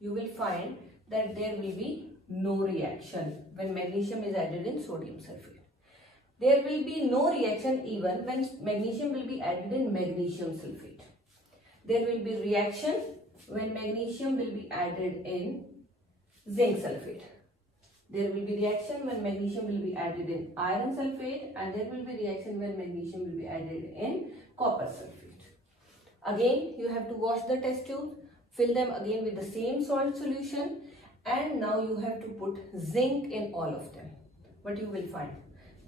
You will find that there will be no reaction when magnesium is added in sodium sulfate. There will be no reaction even when magnesium will be added in magnesium sulfate. There will be reaction when magnesium will be added in zinc sulfate. There will be reaction when magnesium will be added in iron sulfate, and there will be reaction when magnesium will be added in copper sulfate. Again, you have to wash the test tubes, fill them again with the same salt solution, and now you have to put zinc in all of them. What you will find?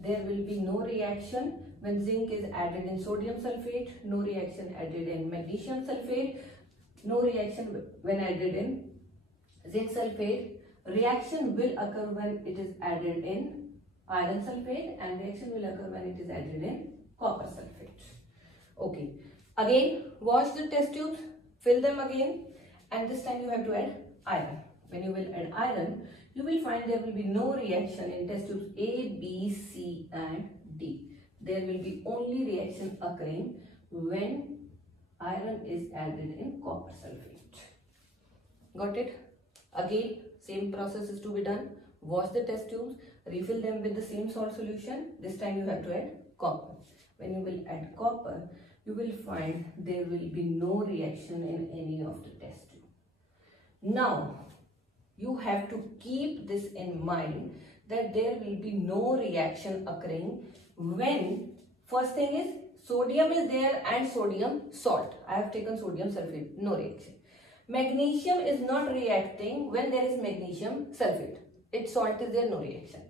There will be no reaction when zinc is added in sodium sulfate, no reaction added in magnesium sulfate, no reaction when added in zinc sulfate. Reaction will occur when it is added in iron sulfate, and reaction will occur when it is added in copper sulfate. Okay. Again, wash the test tubes, fill them again, and this time you have to add iron. When you will add iron, you will find there will be no reaction in test tubes A, B, C and D. There will be only reaction occurring when iron is added in copper sulfate. Got it? Again, same process is to be done. Wash the test tubes, refill them with the same salt solution. This time you have to add copper. When you will add copper, you will find there will be no reaction in any of the test tube. Now, you have to keep this in mind that there will be no reaction occurring when, first thing is, sodium is there and sodium salt. I have taken sodium sulfate, no reaction. Magnesium is not reacting when there is magnesium sulfate. Its salt is there, no reaction.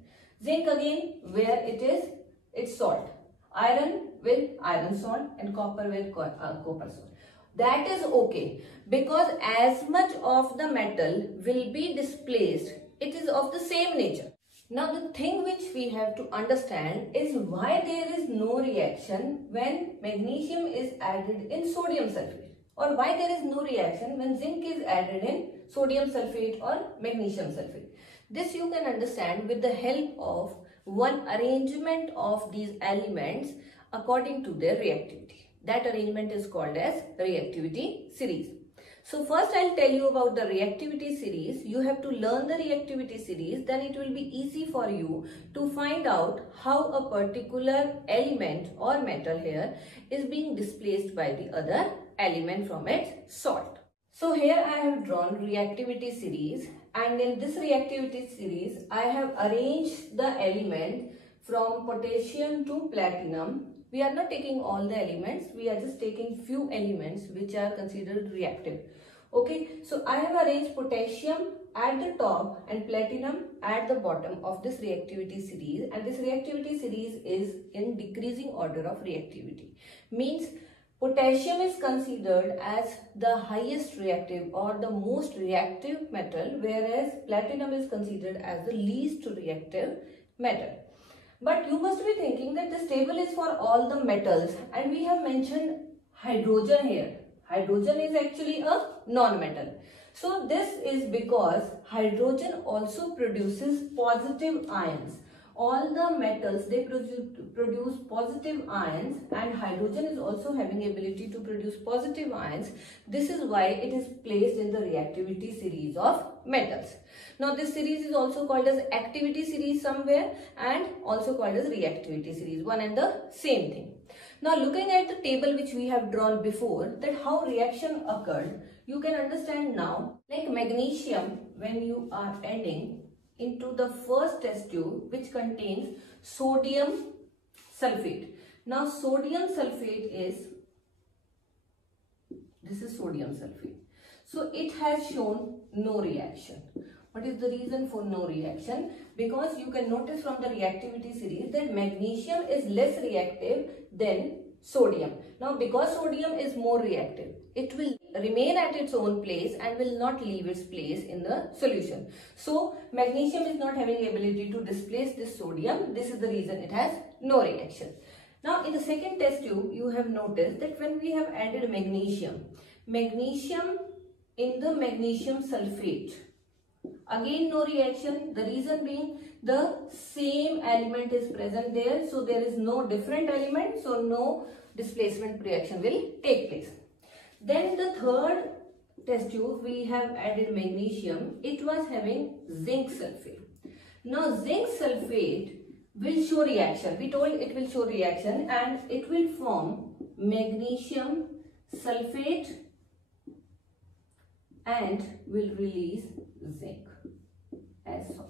Zinc again, where it is, it's salt. Iron with iron salt and copper with copper salt. That is okay, because as much of the metal will be displaced, it is of the same nature. Now the thing which we have to understand is why there is no reaction when magnesium is added in sodium sulfate, or why there is no reaction when zinc is added in sodium sulfate or magnesium sulfate. This you can understand with the help of one arrangement of these elements according to their reactivity. That arrangement is called as reactivity series. So first I'll tell you about the reactivity series. You have to learn the reactivity series, then it will be easy for you to find out how a particular element or metal here is being displaced by the other element from its salt. So here I have drawn reactivity series, and in this reactivity series I have arranged the element from potassium to platinum. We are not taking all the elements, we are just taking few elements which are considered reactive. Okay, so I have arranged potassium at the top and platinum at the bottom of this reactivity series, and this reactivity series is in decreasing order of reactivity. Means potassium is considered as the highest reactive or the most reactive metal, whereas platinum is considered as the least reactive metal. But you must be thinking that this table is for all the metals, and we have mentioned hydrogen here. Hydrogen is actually a non-metal. So this is because hydrogen also produces positive ions. All the metals, they produce positive ions, and hydrogen is also having ability to produce positive ions. This is why it is placed in the reactivity series of metals. Now this series is also called as activity series somewhere, and also called as reactivity series, one and the same thing. Now looking at the table which we have drawn before, that how reaction occurred, you can understand now. Like magnesium, when you are adding into the first test tube which contains sodium sulfate. Now sodium sulfate is, this is sodium sulfate. So it has shown no reaction. What is the reason for no reaction? Because you can notice from the reactivity series that magnesium is less reactive than sodium. Now because sodium is more reactive, it will remain at its own place and will not leave its place in the solution. So magnesium is not having ability to displace this sodium. This is the reason it has no reaction. Now in the second test tube, you have noticed that when we have added magnesium in the magnesium sulfate, again no reaction. The reason being the same element is present there, so there is no different element, so no displacement reaction will take place. Then the third test tube we have added magnesium. It was having zinc sulfate. Now zinc sulfate will show reaction. We told it will show reaction and it will form magnesium sulfate and will release zinc as solid.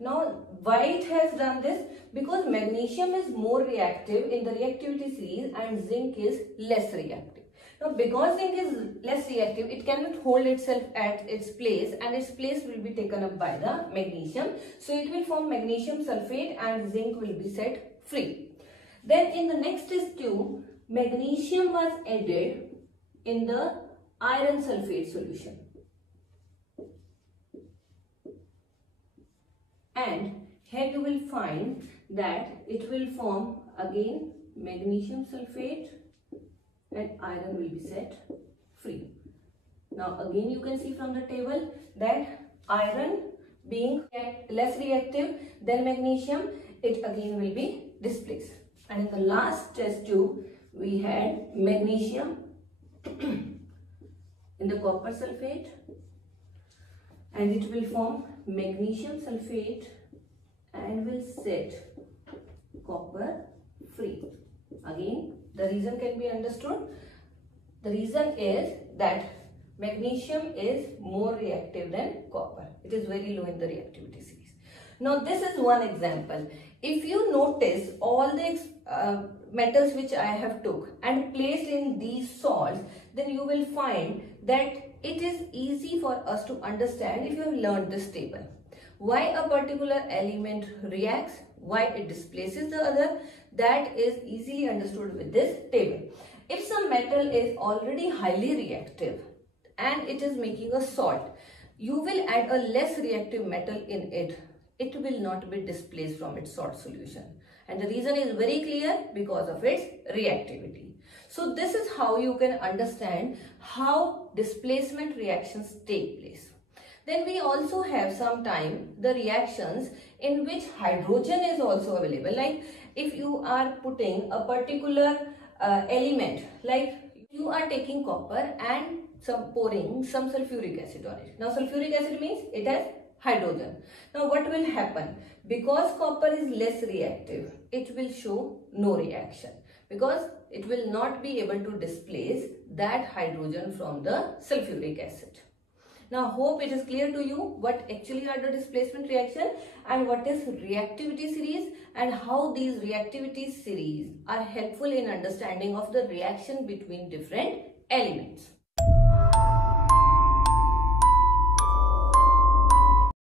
Now why it has done this? Because magnesium is more reactive in the reactivity series and zinc is less reactive. Now because zinc is less reactive, it cannot hold itself at its place and its place will be taken up by the magnesium. So it will form magnesium sulfate and zinc will be set free. Then in the next test tube, magnesium was added in the iron sulfate solution. And here you will find that it will form again magnesium sulfate and iron will be set free. Now again you can see from the table that iron being less reactive than magnesium, it again will be displaced. And in the last test tube we had magnesium in the copper sulfate and it will form magnesium sulfate and will set copper free. Again, the reason can be understood. The reason is that magnesium is more reactive than copper. It is very low in the reactivity series. Now this is one example. If you notice all the metals which I have took and placed in these salts, then you will find that it is easy for us to understand if you have learned this table. Why a particular element reacts, why it displaces the other, that is easily understood with this table. If some metal is already highly reactive and it is making a salt, you will add a less reactive metal in it. It will not be displaced from its salt solution. And the reason is very clear, because of its reactivity. So this is how you can understand how displacement reactions take place. Then we also have sometimes the reactions in which hydrogen is also available. Like if you are putting a particular element, like you are taking copper and pouring some sulfuric acid on it. Now sulfuric acid means it has hydrogen. Now what will happen? Because copper is less reactive, it will show no reaction because it will not be able to displace that hydrogen from the sulfuric acid. Now hope it is clear to you what actually are the displacement reaction and what is reactivity series and how these reactivity series are helpful in understanding of the reaction between different elements.